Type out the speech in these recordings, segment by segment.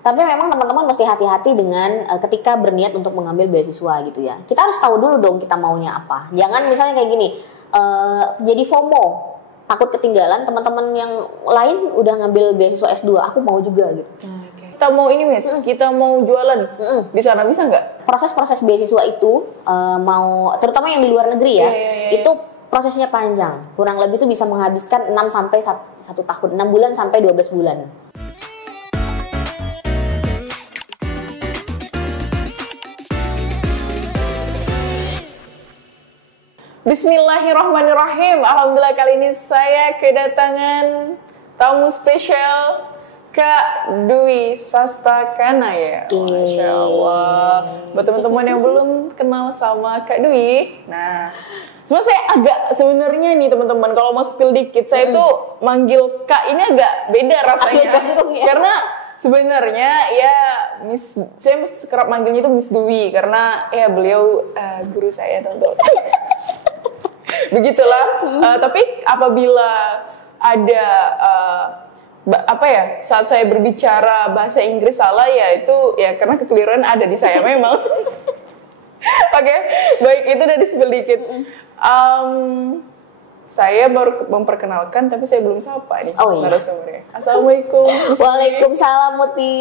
Tapi memang teman-teman mesti hati-hati dengan ketika berniat untuk mengambil beasiswa gitu ya. Kita harus tahu dulu dong kita maunya apa. Jangan misalnya kayak gini, jadi FOMO, takut ketinggalan teman-teman yang lain udah ngambil beasiswa S2, aku mau juga gitu. Kita mau ini Miss, kita mau jualan di sana bisa nggak? Proses-proses beasiswa itu mau terutama yang di luar negeri ya, itu prosesnya panjang. Kurang lebih itu bisa menghabiskan 6 sampai 1 tahun, 6 bulan sampai 12 bulan. Bismillahirrahmanirrahim. Alhamdulillah kali ini saya kedatangan tamu spesial Kak Dwi Sastakana ya. Masya Allah. Buat teman-teman yang belum kenal sama Kak Dwi, nah sebenarnya saya sebenarnya nih teman-teman kalau mau spill dikit, saya tuh manggil Kak ini agak beda rasanya. Karena sebenarnya ya saya kerap manggilnya itu Miss Dwi karena ya beliau guru saya teman-teman. Begitulah. Tapi apabila ada saat saya berbicara bahasa Inggris salah ya itu ya karena kekeliruan ada di saya memang. Oke, baik itu dari spill dikit. Saya baru memperkenalkan tapi saya belum sapa nih narasumbernya. Assalamualaikum. Waalaikumsalam Muti.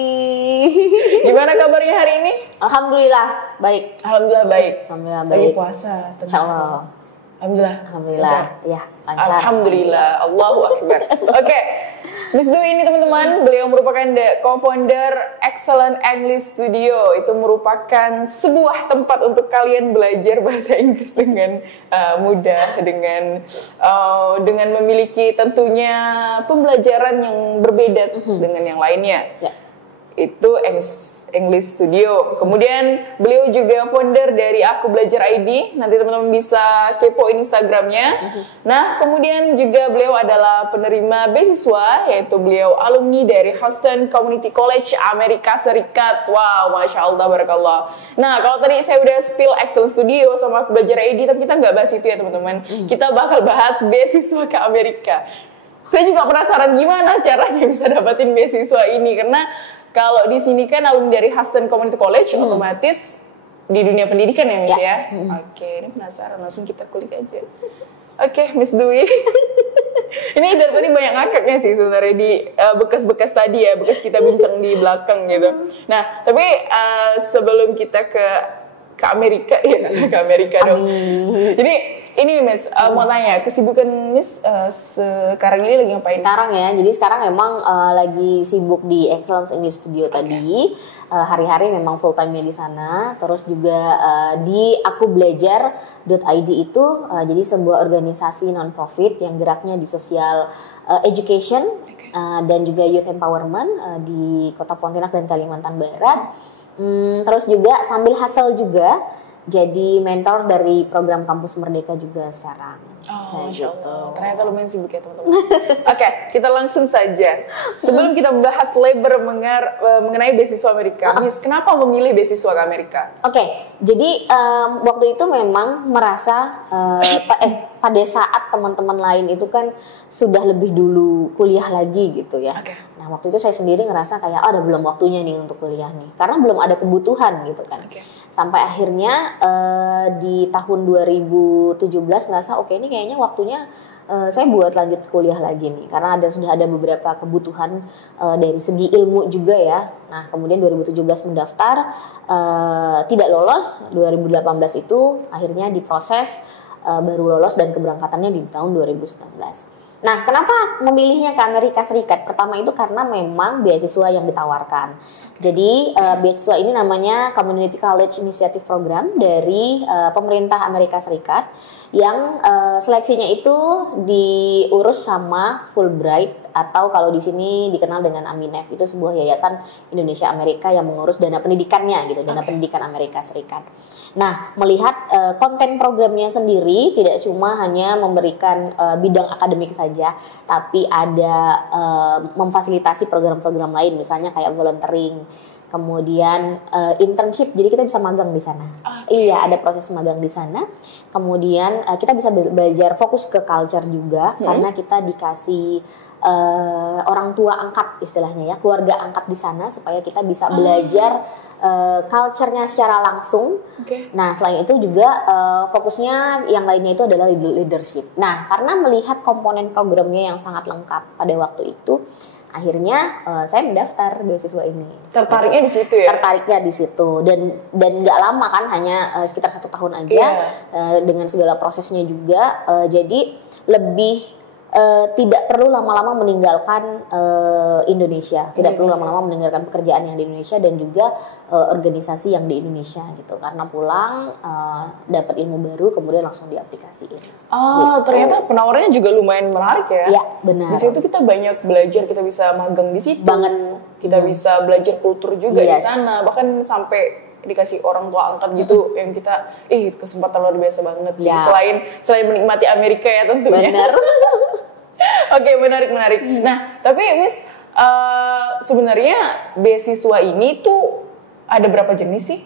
Gimana kabarnya hari ini? Alhamdulillah baik. Alhamdulillah baik. Alhamdulillah baik. Lagi puasa. Insyaallah. Alhamdulillah. Ya, lancar. Alhamdulillah. Allahu Akbar. Oke. Miss Dwi ini teman-teman, beliau merupakan co-founder Excellent English Studio. Itu merupakan sebuah tempat untuk kalian belajar bahasa Inggris dengan mudah, dengan memiliki tentunya pembelajaran yang berbeda dengan yang lainnya. Ya. Itu English Studio. Kemudian beliau juga founder dari Aku Belajar ID. Nanti teman-teman bisa kepoin Instagramnya. Nah, kemudian juga beliau adalah penerima beasiswa, yaitu beliau alumni dari Houston Community College Amerika Serikat. Wow, Masya Allah, Barakallah. Nah, kalau tadi saya udah spill Excellent Studio sama Aku Belajar ID, tapi kita nggak bahas itu ya teman-teman. Kita bakal bahas beasiswa ke Amerika. Saya juga penasaran gimana caranya bisa dapatin beasiswa ini, karena kalau di sini kan alumni dari Houston Community College, otomatis di dunia pendidikan ya Miss ya. Oke, ini penasaran, langsung kita kulik aja. Oke, Miss Dwi. Ini dari tadi banyak ngakaknya sih sebenarnya di bekas-bekas tadi ya, bekas kita bincang di belakang gitu. Nah, tapi sebelum kita ke Amerika ya, ke Amerika dong. Jadi ini Miss, mau tanya kesibukan Miss sekarang ini lagi ngapain? Sekarang ya, jadi sekarang emang lagi sibuk di Excellence English Studio tadi. Hari-hari memang full time-nya di sana. Terus juga di akubelajar.id itu jadi sebuah organisasi non-profit yang geraknya di sosial education dan juga youth empowerment di Kota Pontianak dan Kalimantan Barat. Terus juga sambil hustle juga jadi mentor dari program Kampus Merdeka juga sekarang. Oh, Masya Allah. Ternyata lumayan sibuk ya teman-teman. Oke, kita langsung saja. Sebelum kita membahas lebar mengenai beasiswa Amerika, Miss, kenapa memilih beasiswa ke Amerika? Oke, jadi waktu itu memang merasa pada saat teman-teman lain itu kan sudah lebih dulu kuliah lagi gitu ya. Nah, waktu itu saya sendiri ngerasa kayak udah belum waktunya nih untuk kuliah nih, karena belum ada kebutuhan gitu kan. Sampai akhirnya di tahun 2017 ngerasa oke, ini kayaknya waktunya saya buat lanjut kuliah lagi nih, karena sudah ada beberapa kebutuhan dari segi ilmu juga ya. Nah, kemudian 2017 mendaftar, tidak lolos. 2018 itu akhirnya diproses, baru lolos dan keberangkatannya di tahun 2019. Nah, kenapa memilihnya ke Amerika Serikat? Pertama itu karena memang beasiswa yang ditawarkan. Jadi beasiswa ini namanya Community College Initiative Program dari pemerintah Amerika Serikat yang seleksinya itu diurus sama Fulbright, atau kalau di sini dikenal dengan Aminef. Itu sebuah yayasan Indonesia Amerika yang mengurus dana pendidikannya gitu, dana pendidikan Amerika Serikat. Nah, melihat konten programnya sendiri tidak cuma hanya memberikan bidang akademik saja, tapi ada memfasilitasi program-program lain, misalnya kayak volunteering, kemudian internship, jadi kita bisa magang di sana. Iya, ada proses magang di sana. Kemudian kita bisa belajar fokus ke culture juga, karena kita dikasih orang tua angkat istilahnya ya, keluarga angkat di sana supaya kita bisa belajar culture-nya secara langsung. Nah, selain itu juga fokusnya yang lainnya itu adalah leadership. Nah, karena melihat komponen programnya yang sangat lengkap pada waktu itu, akhirnya saya mendaftar beasiswa ini. Tertariknya di situ ya? Tertariknya di situ, dan nggak lama kan, hanya sekitar 1 tahun aja, dengan segala prosesnya juga. Jadi lebih tidak perlu lama-lama meninggalkan Indonesia, tidak perlu lama-lama meninggalkan pekerjaan yang di Indonesia dan juga organisasi yang di Indonesia gitu. Karena pulang dapat ilmu baru, kemudian langsung diaplikasiin. Gitu. Ternyata penawarannya juga lumayan menarik ya. Iya, benar. Di situ kita banyak belajar, kita bisa magang di situ. Banget. Kita bisa belajar kultur juga di sana, bahkan sampai dikasih orang tua angkat gitu, yang kita kesempatan luar biasa banget sih. Selain menikmati Amerika ya tentunya. Benar. Oke, menarik. Nah, tapi Miss, sebenarnya beasiswa ini tuh ada berapa jenis sih?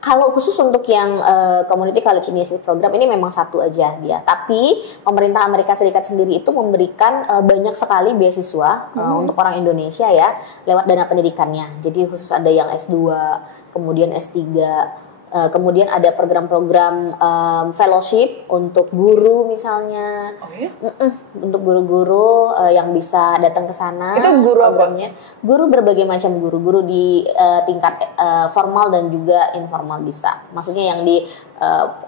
Kalau khusus untuk yang Community College Initiative Program ini memang satu aja dia. Tapi pemerintah Amerika Serikat sendiri itu memberikan banyak sekali beasiswa untuk orang Indonesia ya, lewat dana pendidikannya. Jadi khusus ada yang S2, kemudian S3, kemudian ada program-program fellowship untuk guru misalnya. Untuk guru-guru yang bisa datang ke sana. Itu guru programnya. Guru berbagai macam guru di tingkat formal dan juga informal bisa. Maksudnya yang di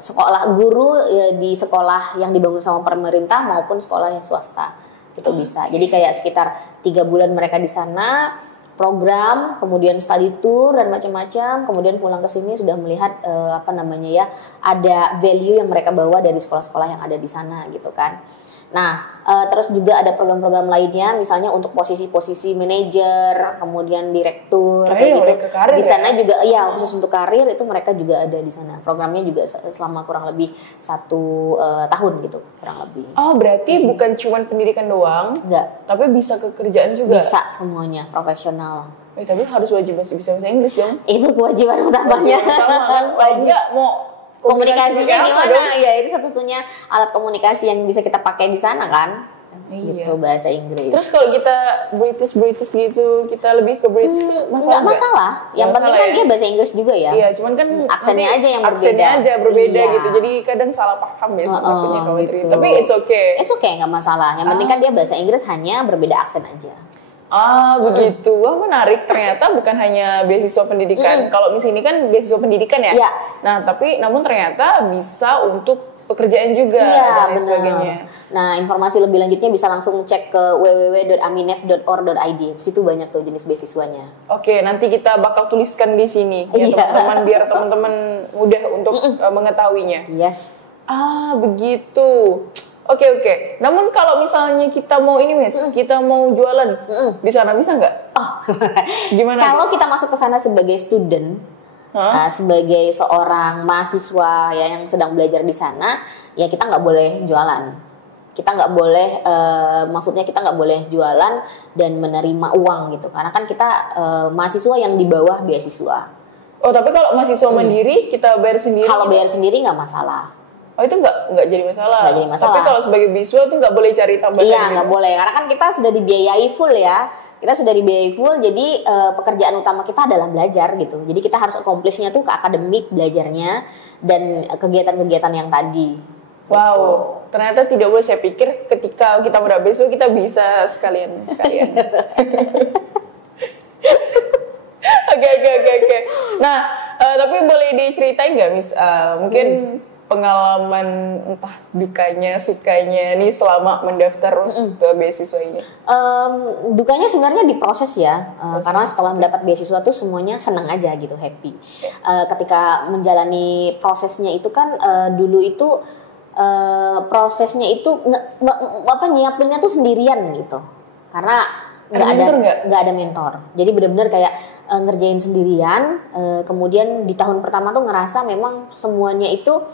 sekolah guru di sekolah yang dibangun sama pemerintah maupun sekolah yang swasta. Itu bisa. Jadi kayak sekitar 3 bulan mereka di sana, program, kemudian study tour dan macam-macam, kemudian pulang ke sini sudah melihat ada value yang mereka bawa dari sekolah-sekolah yang ada di sana gitu kan. Nah, terus juga ada program-program lainnya, misalnya untuk posisi-posisi manajer, kemudian direktur, kayak gitu. Di sana juga, khusus untuk karir itu mereka juga ada di sana. Programnya juga selama kurang lebih 1 tahun gitu, kurang lebih. Berarti bukan cuma pendidikan doang? Enggak. Tapi bisa ke kerjaan juga? Bisa semuanya, profesional. Tapi harus wajib bisa bahasa Inggris dong? Itu kewajiban utamanya. Kalau enggak mau komunikasinya gimana? Ya itu satu-satunya alat komunikasi yang bisa kita pakai di sana kan. Gitu, bahasa Inggris. Terus kalau kita British gitu, kita lebih ke British tuh nggak masalah. Yang penting kan dia bahasa Inggris juga ya. Iya, cuman kan aksennya aja yang berbeda gitu. Jadi kadang salah paham ya takutnya kalau gitu. Tapi it's okay. It's okay, nggak masalah. Yang penting kan dia bahasa Inggris, hanya berbeda aksen aja. Begitu. Wah, menarik. Ternyata bukan hanya beasiswa pendidikan. Kalau misalnya ini kan beasiswa pendidikan ya. Nah, namun ternyata bisa untuk pekerjaan juga dan lain sebagainya. Nah, informasi lebih lanjutnya bisa langsung cek ke www.aminef.or.id. Situ banyak tuh jenis beasiswanya. Oke, nanti kita bakal tuliskan di sini ya teman-teman, biar teman-teman mudah untuk mengetahuinya. Yes. Begitu. Oke. Namun kalau misalnya kita mau kita mau jualan di sana bisa nggak? Gimana? Kalau kita masuk ke sana sebagai student, sebagai seorang mahasiswa ya yang sedang belajar di sana, ya kita nggak boleh jualan. Kita nggak boleh, maksudnya kita nggak boleh jualan dan menerima uang gitu. Karena kan kita mahasiswa yang di bawah beasiswa. Tapi kalau mahasiswa mandiri kita bayar sendiri? Kalau bayar sendiri nggak masalah. Itu nggak jadi masalah. Nggak jadi masalah. Tapi kalau sebagai beasiswa tuh nggak boleh cari tambahan. Iya, nggak boleh. Karena kan kita sudah dibiayai full ya. Kita sudah dibiayai full, jadi pekerjaan utama kita adalah belajar gitu. Jadi kita harus accomplish-nya tuh ke akademik belajarnya dan kegiatan-kegiatan yang tadi. Wow, gitu. Ternyata tidak boleh. Saya pikir ketika kita berada beasiswa kita bisa sekalian. Oke. Nah, tapi boleh diceritain nggak, Miss? Mungkin pengalaman entah dukanya, sukanya nih selama mendaftar ke beasiswa ini? Dukanya sebenarnya di proses ya, karena setelah mendapat beasiswa tuh semuanya senang aja gitu, happy. Ketika menjalani prosesnya itu kan dulu itu prosesnya itu nyiapinnya tuh sendirian gitu, karena nggak ada mentor. Jadi benar-benar kayak ngerjain sendirian. Kemudian di tahun pertama tuh ngerasa memang semuanya itu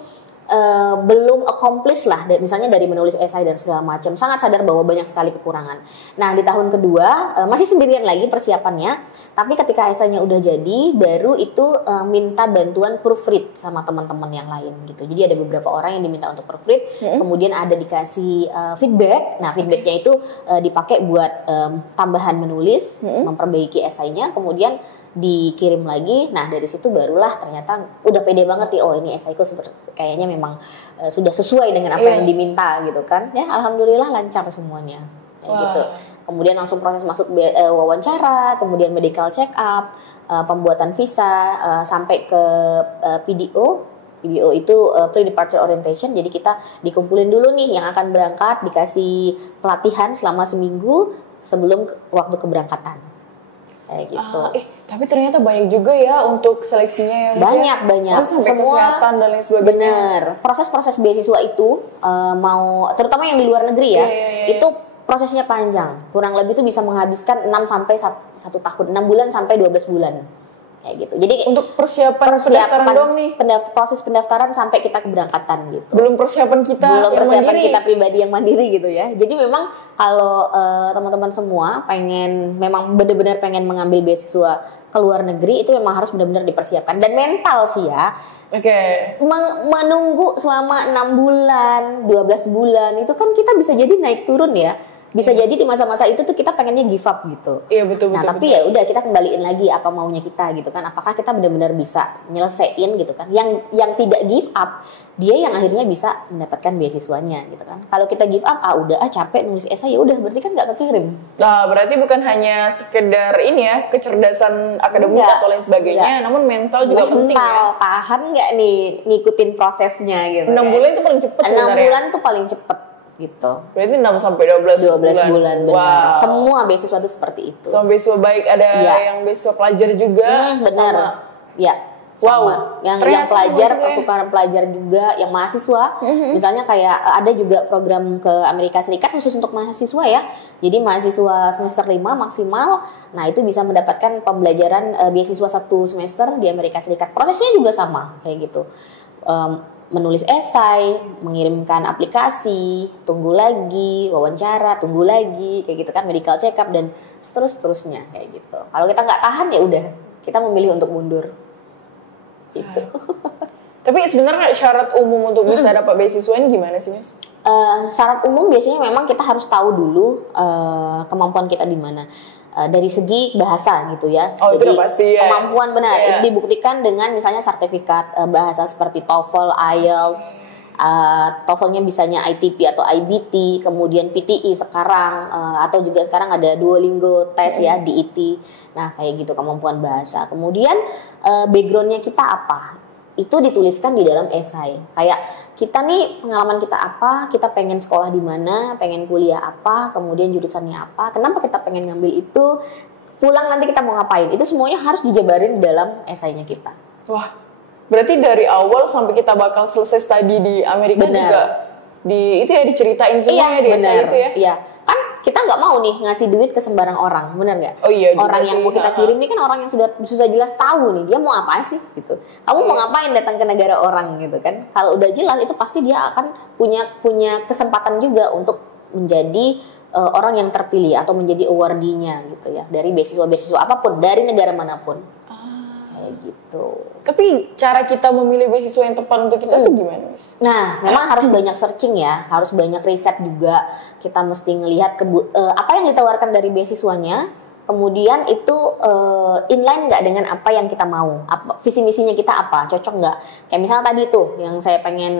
belum accomplish lah, misalnya dari menulis esai dan segala macam, sangat sadar bahwa banyak sekali kekurangan. Nah di tahun kedua masih sendirian lagi persiapannya, tapi ketika esainya udah jadi, baru itu minta bantuan proofread sama teman-teman yang lain gitu. Jadi ada beberapa orang yang diminta untuk proofread, kemudian ada dikasih feedback. Nah feedbacknya itu dipakai buat tambahan menulis, memperbaiki esainya, kemudian dikirim lagi. Nah dari situ barulah ternyata udah pede banget nih, oh ini esaiku kayaknya memang sudah sesuai dengan apa yang diminta gitu kan ya. Alhamdulillah lancar semuanya kayak gitu. Kemudian langsung proses masuk wawancara, kemudian medical check up, pembuatan visa, sampai ke PDO itu pre-departure orientation. Jadi kita dikumpulin dulu nih yang akan berangkat, dikasih pelatihan selama seminggu sebelum waktu keberangkatan kayak gitu. Tapi ternyata banyak juga ya untuk seleksinya ya. Banyak. Semua kesehatan dan lain sebagainya. Bener. Proses Beasiswa itu mau terutama yang di luar negeri ya, itu prosesnya panjang. Kurang lebih itu bisa menghabiskan 6 sampai 1 tahun, 6 bulan sampai 12 bulan. Kayak gitu. Jadi untuk persiapan pendaftaran doang nih. Proses pendaftaran sampai kita keberangkatan gitu. Belum persiapan kita kita pribadi yang mandiri gitu ya. Jadi memang kalau teman-teman semua memang benar-benar pengen mengambil beasiswa ke luar negeri, itu memang harus benar-benar dipersiapkan, dan mental sih ya. Menunggu selama 6 bulan, 12 bulan itu kan kita bisa jadi naik turun ya. Bisa jadi di masa-masa itu tuh kita pengennya give up gitu. Iya betul. Tapi ya udah, kita kembaliin lagi apa maunya kita gitu kan. Apakah kita benar-benar bisa nyelesain gitu kan. Yang tidak give up, dia yang akhirnya bisa mendapatkan beasiswanya gitu kan. Kalau kita give up, udah capek nulis esai, ya udah berarti kan nggak kekirim. Nah berarti bukan hanya sekedar ini ya, kecerdasan akademik atau lain sebagainya, namun mental juga penting ya. Tahan nggak nih ngikutin prosesnya gitu. 6 bulan itu paling cepet sebenarnya. 6 bulan tuh paling cepet gitu. Berarti 6 sampai 12 bulan benar. Wow. Semua beasiswa itu seperti itu. Semua beasiswa baik, ada yang beasiswa pelajar juga. Benar. Sama. Yang pelajar, pertukaran pelajar juga, yang mahasiswa. Misalnya kayak ada juga program ke Amerika Serikat khusus untuk mahasiswa ya. Jadi mahasiswa semester 5 maksimal, nah itu bisa mendapatkan pembelajaran beasiswa 1 semester di Amerika Serikat. Prosesnya juga sama kayak gitu. Menulis esai, mengirimkan aplikasi, tunggu lagi, wawancara, tunggu lagi, kayak gitu kan, medical check up dan seterusnya kayak gitu. Kalau kita nggak tahan ya udah, kita memilih untuk mundur. Gitu. Tapi sebenarnya syarat umum untuk bisa dapat beasiswa ini gimana sih, Mas? Syarat umum biasanya memang kita harus tahu dulu kemampuan kita di mana. Dari segi bahasa gitu ya. Jadi itu pasti ya. Kemampuan benar dibuktikan dengan misalnya sertifikat bahasa seperti TOEFL, IELTS, TOEFL-nya bisanya ITP atau IBT, kemudian PTE sekarang, atau juga sekarang ada Duolingo tes ya, DET. Nah kayak gitu kemampuan bahasa. Kemudian background-nya kita apa? Itu dituliskan di dalam esai. Kayak kita nih pengalaman kita apa, kita pengen sekolah di mana, pengen kuliah apa, kemudian jurusannya apa, kenapa kita pengen ngambil itu, pulang nanti kita mau ngapain. Itu semuanya harus dijabarin di dalam esainya kita. Wah, berarti dari awal sampai kita bakal selesai studi di Amerika juga itu ya diceritain semua di esai itu ya. Iya, kan kita nggak mau nih ngasih duit ke sembarang orang, benar nggak? Oh iya. Orang yang mau kita kirim ini kan orang yang sudah jelas tahu nih dia mau apa sih gitu. Kamu mau ngapain datang ke negara orang gitu kan? Kalau udah jelas itu pasti dia akan punya kesempatan juga untuk menjadi orang yang terpilih atau menjadi awardee-nya gitu ya, dari beasiswa apapun, dari negara manapun. Kayak gitu. Tapi cara kita memilih beasiswa yang tepat untuk kita tuh gimana, Mas? Nah, memang harus banyak searching ya, harus banyak riset juga. Kita mesti ngelihat apa yang ditawarkan dari beasiswanya, kemudian itu inline nggak dengan apa yang kita mau, visi misinya kita apa, cocok nggak? Kayak misalnya tadi tuh, yang saya pengen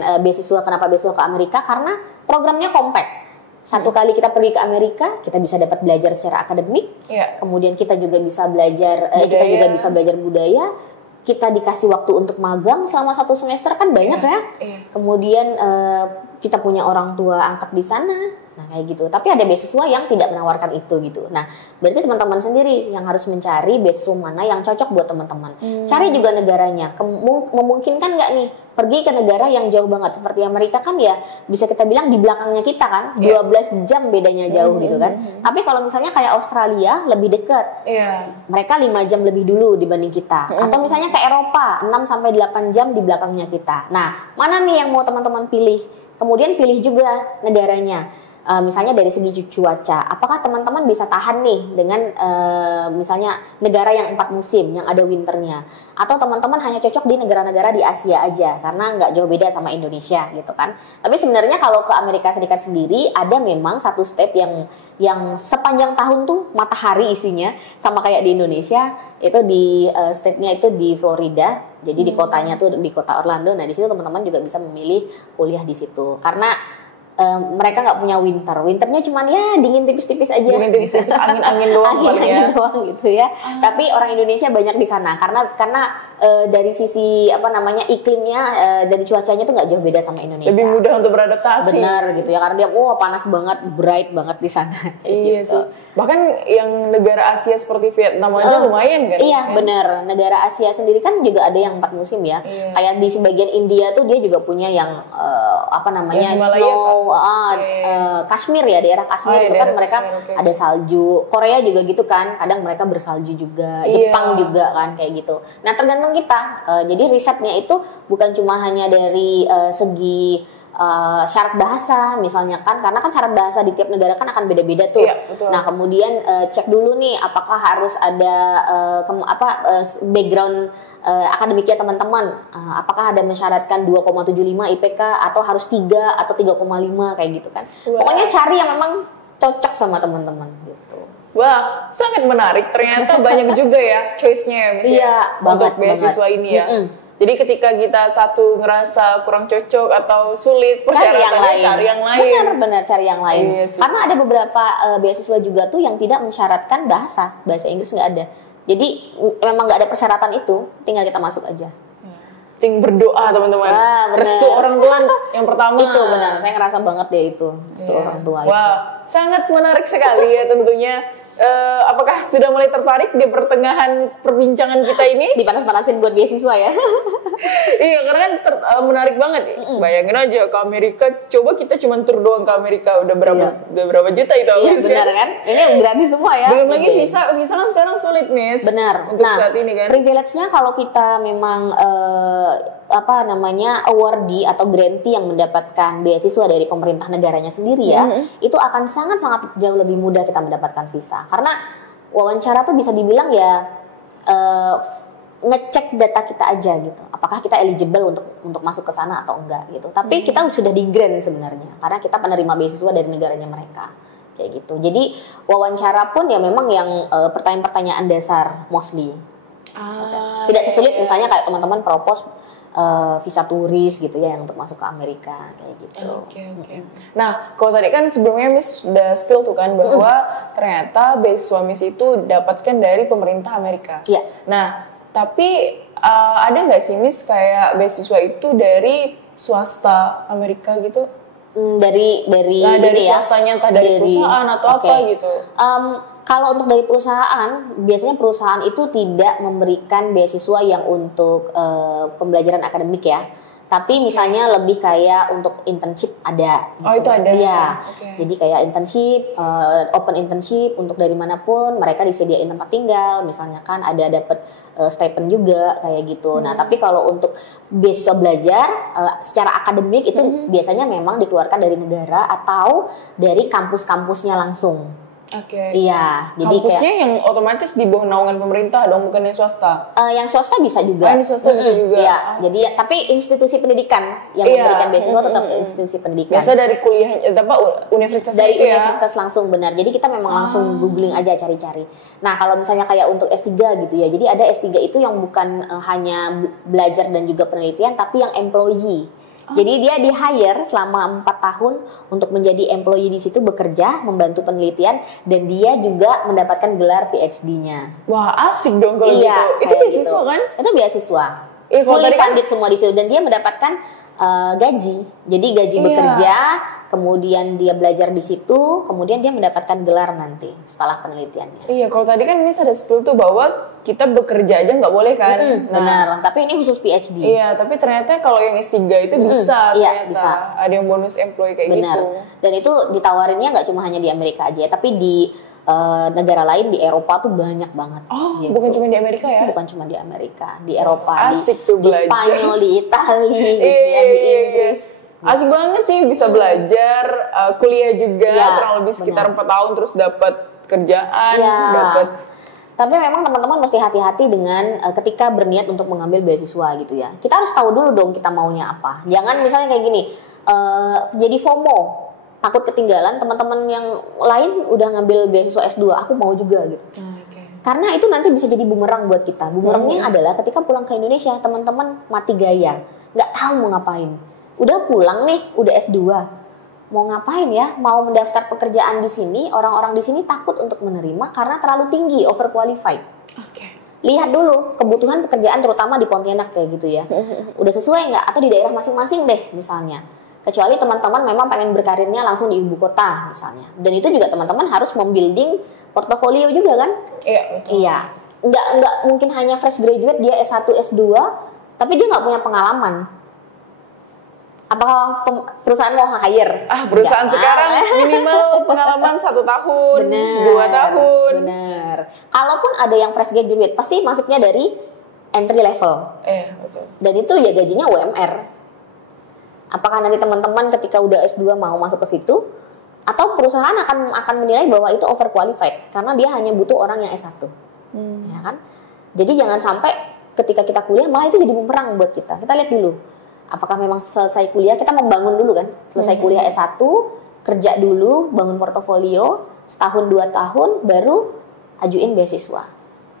kenapa beasiswa ke Amerika, karena programnya compact. Satu kali kita pergi ke Amerika, kita bisa dapat belajar secara akademik, kemudian kita juga bisa belajar budaya, kita dikasih waktu untuk magang selama 1 semester kan banyak ya. Kemudian kita punya orang tua angkat di sana, Nah kayak gitu. Tapi ada beasiswa yang tidak menawarkan itu gitu. Nah berarti teman-teman sendiri yang harus mencari beasiswa mana yang cocok buat teman-teman. Cari juga negaranya. Memungkinkan nggak nih pergi ke negara yang jauh banget seperti Amerika kan ya bisa kita bilang di belakangnya kita kan 12 jam bedanya jauh gitu kan. Tapi kalau misalnya kayak Australia lebih dekat. Mereka 5 jam lebih dulu dibanding kita. Atau misalnya ke Eropa 6 sampai 8 jam di belakangnya kita. Nah, mana nih yang mau teman-teman pilih? Kemudian pilih juga negaranya. Misalnya dari segi cuaca, apakah teman-teman bisa tahan nih dengan misalnya negara yang 4 musim, yang ada winternya, atau teman-teman hanya cocok di negara-negara di Asia aja, karena nggak jauh beda sama Indonesia gitu kan. Tapi sebenarnya kalau ke Amerika Serikat sendiri, ada memang satu state yang sepanjang tahun tuh matahari isinya, sama kayak di Indonesia, itu di state-nya itu di Florida, jadi di kotanya tuh di kota Orlando. Nah di situ teman-teman juga bisa memilih kuliah di situ, karena mereka nggak punya winternya cuman ya dingin tipis-tipis aja, tipis-tipis, angin-angin doang, angin doang gitu ya. Tapi orang Indonesia banyak di sana karena dari sisi apa namanya iklimnya, dari cuacanya tuh nggak jauh beda sama Indonesia. Lebih mudah untuk beradaptasi. Benar gitu ya, karena dia panas banget, bright banget di sana. Iya gitu. sih. Bahkan yang negara Asia seperti Vietnam aja lumayan kan? Iya benar. Negara Asia sendiri kan juga ada yang 4 musim ya. Kayak di sebagian India tuh dia juga punya yang apa namanya snow. Kashmir ya, daerah Kashmir itu kan mereka ada salju. Korea juga gitu kan, kadang mereka bersalju juga. Jepang juga kan kayak gitu. Nah tergantung kita. Jadi risetnya itu bukan cuma hanya dari segi syarat bahasa misalnya kan, karena kan syarat bahasa di tiap negara kan akan beda-beda tuh. Nah kemudian cek dulu nih apakah harus ada background akademiknya teman-teman, apakah ada mensyaratkan 2,75 IPK atau harus 3 atau 3,5 kayak gitu kan. Pokoknya cari yang memang cocok sama teman-teman gitu. Wah, sangat menarik. Ternyata banyak juga ya choice-nya misalnya untuk beasiswa ini ya. Jadi ketika kita satu ngerasa kurang cocok atau sulit, cari yang lain. Benar, cari yang lain. Karena ada beberapa beasiswa juga tuh yang tidak mensyaratkan bahasa Inggris nggak ada. Jadi memang nggak ada persyaratan itu, tinggal kita masuk aja. Ting berdoa teman-teman. Restu orang tua yang pertama. Itu benar, saya ngerasa banget deh itu restu orang tua. Wah, sangat menarik sekali ya tentunya. Apakah sudah mulai tertarik di pertengahan perbincangan kita ini? Dipanas-panasin buat beasiswa ya? Iya, karena kan menarik banget. Bayangin aja ke Amerika, coba kita cuma tur doang ke Amerika, udah berapa juta itu? Iya benar kan? Ini gratis semua ya. Belum lagi visa kan sekarang sulit, Miss. Benar. Untuk saat ini kan. Privilege-nya kalau kita memang awardee atau grantee yang mendapatkan beasiswa dari pemerintah negaranya sendiri ya, itu akan sangat-sangat jauh lebih mudah kita mendapatkan visa. Karena wawancara tuh bisa dibilang ya ngecek data kita aja gitu, apakah kita eligible untuk masuk ke sana atau enggak gitu. Tapi kita sudah di grant sebenarnya, karena kita penerima beasiswa dari negaranya mereka kayak gitu. Jadi wawancara pun ya memang yang pertanyaan-pertanyaan dasar mostly. Tidak sesulit misalnya kayak teman-teman propose visa turis gitu ya yang untuk masuk ke Amerika kayak gitu. Oke. Nah, kalau tadi kan sebelumnya Miss udah spill tuh kan bahwa ternyata beasiswa Miss itu dapatkan dari pemerintah Amerika. Iya. Nah, tapi ada nggak sih Miss kayak beasiswa itu dari swasta Amerika gitu? Dari swastanya entah dari perusahaan atau apa gitu. Kalau untuk dari perusahaan, biasanya perusahaan itu tidak memberikan beasiswa yang untuk pembelajaran akademik ya. Tapi misalnya lebih kayak untuk internship ada. Gitu. Oh itu ada? Iya. Jadi kayak internship, open internship untuk dari manapun, mereka disediain tempat tinggal, misalnya kan ada dapat stipend juga kayak gitu. Nah tapi kalau untuk beasiswa belajar secara akademik itu biasanya memang dikeluarkan dari negara atau dari kampus-kampusnya langsung. Iya, jadi kampusnya yang otomatis di bawah naungan pemerintah dong, bukan yang swasta. Yang swasta bisa juga. Yang swasta bisa juga. Iya, jadi tapi institusi pendidikan yang memberikan beasiswa tetap institusi pendidikan. Biasa dari kuliah universitas dari itu universitas langsung benar. Jadi kita memang langsung googling aja cari-cari. Nah, kalau misalnya kayak untuk S3 gitu ya. Jadi ada S3 itu yang bukan hanya belajar dan juga penelitian tapi yang employee. Jadi dia di hire selama 4 tahun untuk menjadi employee di situ, bekerja, membantu penelitian, dan dia juga mendapatkan gelar PhD-nya. Wah asik dong kalau gitu. Itu beasiswa kan? Itu beasiswa. fully funded semua di situ, dan dia mendapatkan gaji. Jadi gaji bekerja, kemudian dia belajar di situ, kemudian dia mendapatkan gelar nanti setelah penelitiannya. Iya, kalau tadi kan Miss ada spill tuh bahwa kita bekerja aja nggak boleh kan? Benar, tapi ini khusus PhD. Iya, tapi ternyata kalau yang S3 itu bisa. Iya, bisa. Ada yang bonus employee kayak gitu. Dan itu ditawarinnya nggak cuma hanya di Amerika aja, tapi di negara lain di Eropa tuh banyak banget. Oh, gitu. bukan cuma di Amerika ya? Bukan cuma di Amerika, di Eropa, di belajar. Spanyol, di Italia, gitu ya, di Inggris. Asik banget sih bisa belajar, kuliah juga, kurang lebih sekitar 4 tahun terus dapat kerjaan, dapat. Tapi memang teman-teman mesti hati-hati dengan ketika berniat untuk mengambil beasiswa gitu ya. Kita harus tahu dulu dong kita maunya apa. Jangan misalnya kayak gini, jadi FOMO. Takut ketinggalan teman-teman yang lain udah ngambil beasiswa S2, aku mau juga gitu. Karena itu nanti bisa jadi bumerang buat kita. Bumerangnya adalah ketika pulang ke Indonesia, teman-teman mati gaya, nggak tahu mau ngapain. Udah pulang nih, udah S2, mau ngapain ya? Mau mendaftar pekerjaan di sini, orang-orang di sini takut untuk menerima karena terlalu tinggi, overqualified. Lihat dulu kebutuhan pekerjaan terutama di Pontianak kayak gitu ya. Udah sesuai nggak? Atau di daerah masing-masing deh misalnya. Kecuali teman-teman memang pengen berkarirnya langsung di ibu kota misalnya. Dan itu juga teman-teman harus membuilding portofolio juga kan? Iya, betul. Iya. Nggak mungkin hanya fresh graduate dia S1, S2, tapi dia nggak punya pengalaman. Apakah perusahaan mau hire? Perusahaan sekarang minimal pengalaman 1 tahun, 2 tahun. Bener. Kalaupun ada yang fresh graduate, pasti masuknya dari entry level. Betul. Dan itu ya gajinya UMR. Apakah nanti teman-teman ketika udah S2 mau masuk ke situ, atau perusahaan akan menilai bahwa itu overqualified karena dia hanya butuh orang yang S1. Ya kan? Jadi jangan sampai ketika kita kuliah malah itu jadi bumerang buat kita. Kita lihat dulu. Apakah memang selesai kuliah kita membangun dulu kan? Selesai kuliah S1, kerja dulu, bangun portofolio, setahun 2 tahun baru ajuin beasiswa.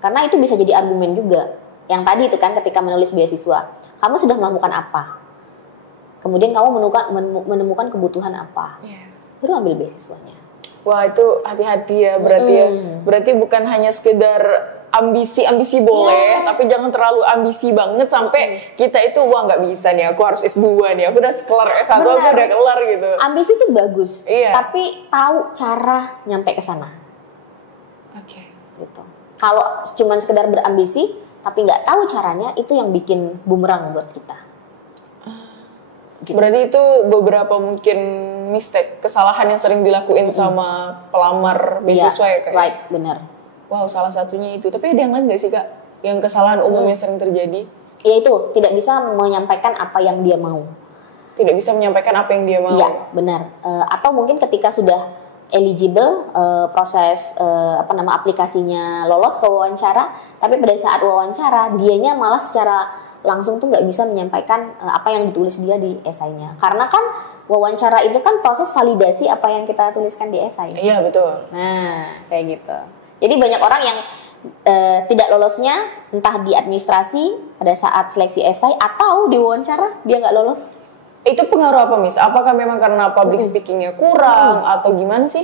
Karena itu bisa jadi argumen juga. Yang tadi itu kan ketika menulis beasiswa, kamu sudah melakukan apa? Kemudian kamu menemukan kebutuhan apa, baru ambil beasiswanya. Wah, itu hati-hati ya berarti ya. Berarti bukan hanya sekedar ambisi boleh, tapi jangan terlalu ambisi banget sampai kita itu wah nggak bisa nih, aku harus S2 nih, aku udah kelar S1, aku udah kelar gitu. Ambisi itu bagus, tapi tahu cara nyampe ke sana. Gitu. Kalau cuma sekedar berambisi tapi nggak tahu caranya, itu yang bikin bumerang buat kita. Gitu. Berarti itu beberapa mungkin mistake, kesalahan yang sering dilakuin sama pelamar beasiswa ya Kak? Right, benar. Wow, salah satunya itu. Tapi ada yang lain nggak sih Kak? Yang kesalahan umum yang sering terjadi? Ya itu, tidak bisa menyampaikan apa yang dia mau. Tidak bisa menyampaikan apa yang dia mau? Iya, benar. Atau mungkin ketika sudah eligible, proses aplikasinya lolos ke wawancara, tapi pada saat wawancara, dianya malah secara langsung tuh nggak bisa menyampaikan apa yang ditulis dia di esainya. Karena kan wawancara itu kan proses validasi apa yang kita tuliskan di esai. Iya, betul. Nah, kayak gitu. Jadi banyak orang yang tidak lolosnya entah di administrasi pada saat seleksi esai atau di wawancara dia nggak lolos. Itu pengaruh apa, Miss? Apakah memang karena public speaking-nya kurang atau gimana sih?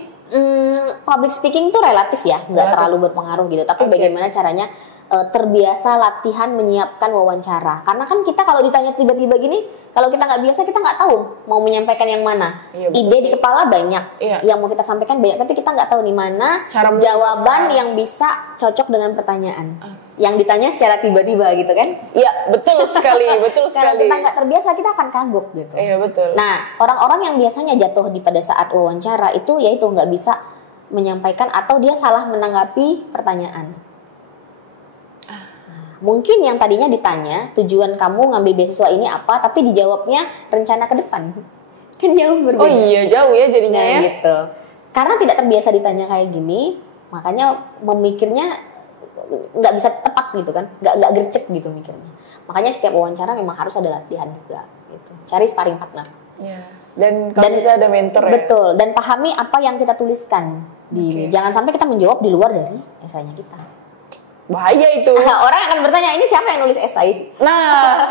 Public speaking tuh relatif ya, nggak terlalu berpengaruh gitu. Tapi bagaimana caranya terbiasa latihan menyiapkan wawancara. Karena kan kita kalau ditanya tiba-tiba gini, kalau kita nggak biasa kita nggak tahu mau menyampaikan yang mana. Ide di kepala banyak, yang mau kita sampaikan banyak, tapi kita nggak tahu nih mana jawaban yang bisa cocok dengan pertanyaan. Yang ditanya secara tiba-tiba gitu kan? Iya, betul sekali, betul sekali. Kalau kita nggak terbiasa kita akan kagok gitu. Iya, betul. Nah, orang-orang yang biasanya jatuh pada saat wawancara itu yaitu nggak bisa menyampaikan atau dia salah menanggapi pertanyaan. Mungkin yang tadinya ditanya tujuan kamu ngambil beasiswa ini apa, tapi dijawabnya rencana ke depan. Kan jauh berbeda. Oh iya, jauh ya jadinya ya. Gitu. Karena tidak terbiasa ditanya kayak gini, makanya memikirnya nggak bisa tepat gitu kan, nggak gercep gitu mikirnya. Makanya setiap wawancara memang harus ada latihan juga gitu. Cari sparring partner. Dan kalau bisa ada mentor ya. Betul. Dan pahami apa yang kita tuliskan di. Jangan sampai kita menjawab di luar dari esainya kita. Bahaya itu. Orang akan bertanya, ini siapa yang nulis esai? Nah,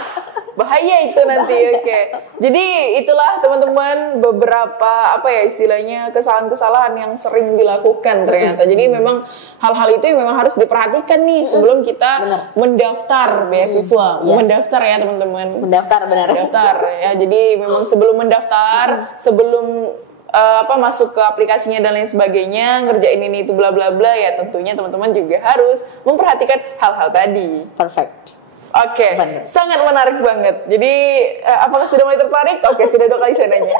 Bahaya itu nanti. Oke. Jadi itulah teman-teman beberapa apa ya istilahnya kesalahan-kesalahan yang sering dilakukan ternyata. Jadi memang hal-hal itu memang harus diperhatikan nih sebelum kita mendaftar beasiswa. Yes. Mendaftar ya teman-teman. Mendaftar benar. Mendaftar ya. Jadi memang sebelum mendaftar, sebelum masuk ke aplikasinya dan lain sebagainya, ngerjain ini itu bla bla bla ya, tentunya teman-teman juga harus memperhatikan hal-hal tadi. Perfect. Oke, sangat menarik banget. Jadi apakah sudah mulai tertarik? Oke, sudah 2 kali saya nanya.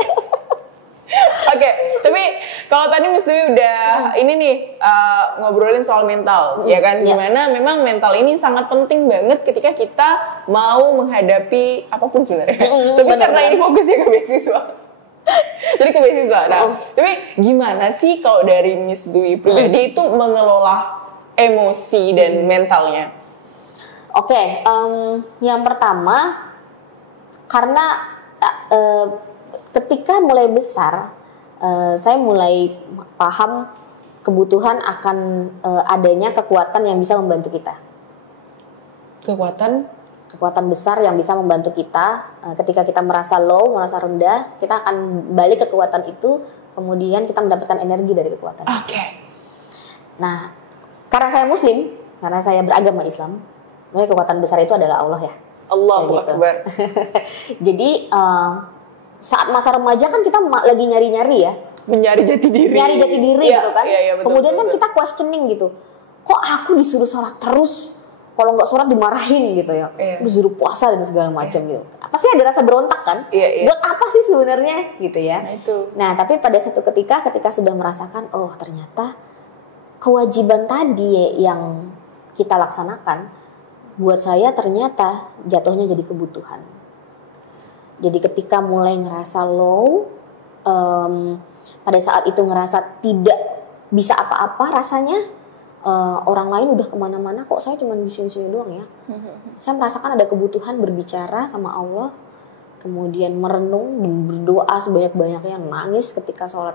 Oke, tapi kalau tadi Miss Dwi udah ini nih ngobrolin soal mental, ya kan? Gimana memang mental ini sangat penting banget ketika kita mau menghadapi apapun sebenarnya. Tapi karena ini fokusnya ke beasiswa. Jadi ke beasiswa. Nah, tapi gimana sih kalau dari Miss Dwi pribadi itu mengelola emosi dan mentalnya? Oke, yang pertama karena ketika mulai besar, saya mulai paham kebutuhan akan adanya kekuatan yang bisa membantu kita. Kekuatan besar yang bisa membantu kita ketika kita merasa low, merasa rendah, kita akan balik ke kekuatan itu, kemudian kita mendapatkan energi dari kekuatan. Oke. Nah, karena saya Muslim, karena saya beragama Islam, kekuatan besar itu adalah Allah ya. Allahu Akbar. Jadi saat masa remaja kan kita lagi nyari-nyari ya, mencari jati diri. Nyari jati diri gitu kan. Iya, betul, kemudian betul, kan kita questioning gitu. Kok aku disuruh sholat terus? Kalau nggak sholat dimarahin gitu ya. Disuruh puasa dan segala macam gitu. Pasti ada rasa berontak kan? Buat apa sih sebenarnya gitu ya? Nah, tapi pada satu ketika sudah merasakan, oh ternyata kewajiban tadi yang kita laksanakan, buat saya ternyata jatuhnya jadi kebutuhan. Jadi ketika mulai ngerasa low, pada saat itu ngerasa tidak bisa apa-apa rasanya, orang lain udah kemana-mana, kok saya cuma di sini-sini doang ya. Saya merasakan ada kebutuhan berbicara sama Allah, kemudian merenung dan berdoa sebanyak-banyaknya, nangis ketika sholat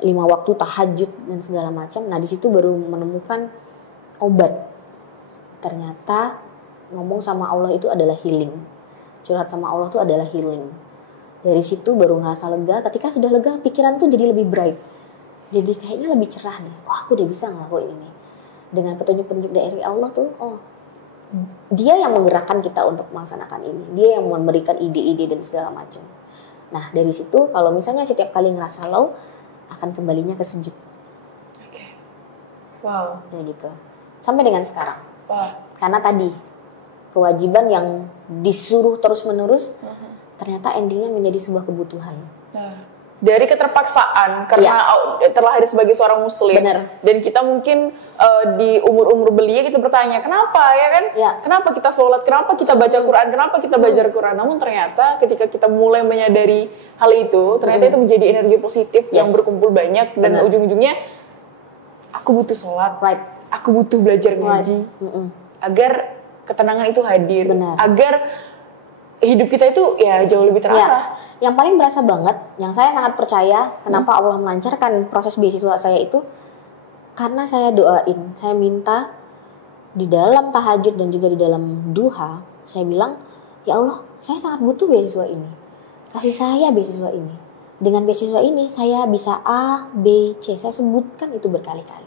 5 waktu, tahajud dan segala macam. Nah di situ baru menemukan obat. Ternyata ngomong sama Allah itu adalah healing. Curhat sama Allah itu adalah healing. Dari situ baru ngerasa lega. Ketika sudah lega, pikiran tuh jadi lebih bright. Jadi kayaknya lebih cerah nih. Wah, aku udah bisa ngelakuin ini. Dengan petunjuk-petunjuk dari Allah tuh, Dia yang menggerakkan kita untuk melaksanakan ini. Dia yang memberikan ide-ide dan segala macam. Nah, dari situ kalau misalnya setiap kali ngerasa low, akan kembalinya ke sujud. Wow. Kayak gitu. Sampai dengan sekarang. Karena tadi kewajiban yang disuruh terus-menerus ternyata endingnya menjadi sebuah kebutuhan. Dari keterpaksaan karena terlahir sebagai seorang muslim. Bener. Dan kita mungkin di umur-umur belia kita bertanya, kenapa ya kan? Kenapa kita sholat? Kenapa kita baca Quran? Kenapa kita belajar Quran? Namun ternyata ketika kita mulai menyadari hal itu, ternyata itu menjadi energi positif yang berkumpul banyak dan ujung-ujungnya aku butuh sholat. Aku butuh belajar ngaji. Agar ketenangan itu hadir. Agar hidup kita itu ya jauh lebih terarah. Yang paling berasa banget, yang saya sangat percaya kenapa Allah melancarkan proses beasiswa saya itu, karena saya doain, saya minta di dalam tahajud dan juga di dalam duha, saya bilang, ya Allah, saya sangat butuh beasiswa ini. Kasih saya beasiswa ini. Dengan beasiswa ini saya bisa A, B, C. Saya sebutkan itu berkali-kali.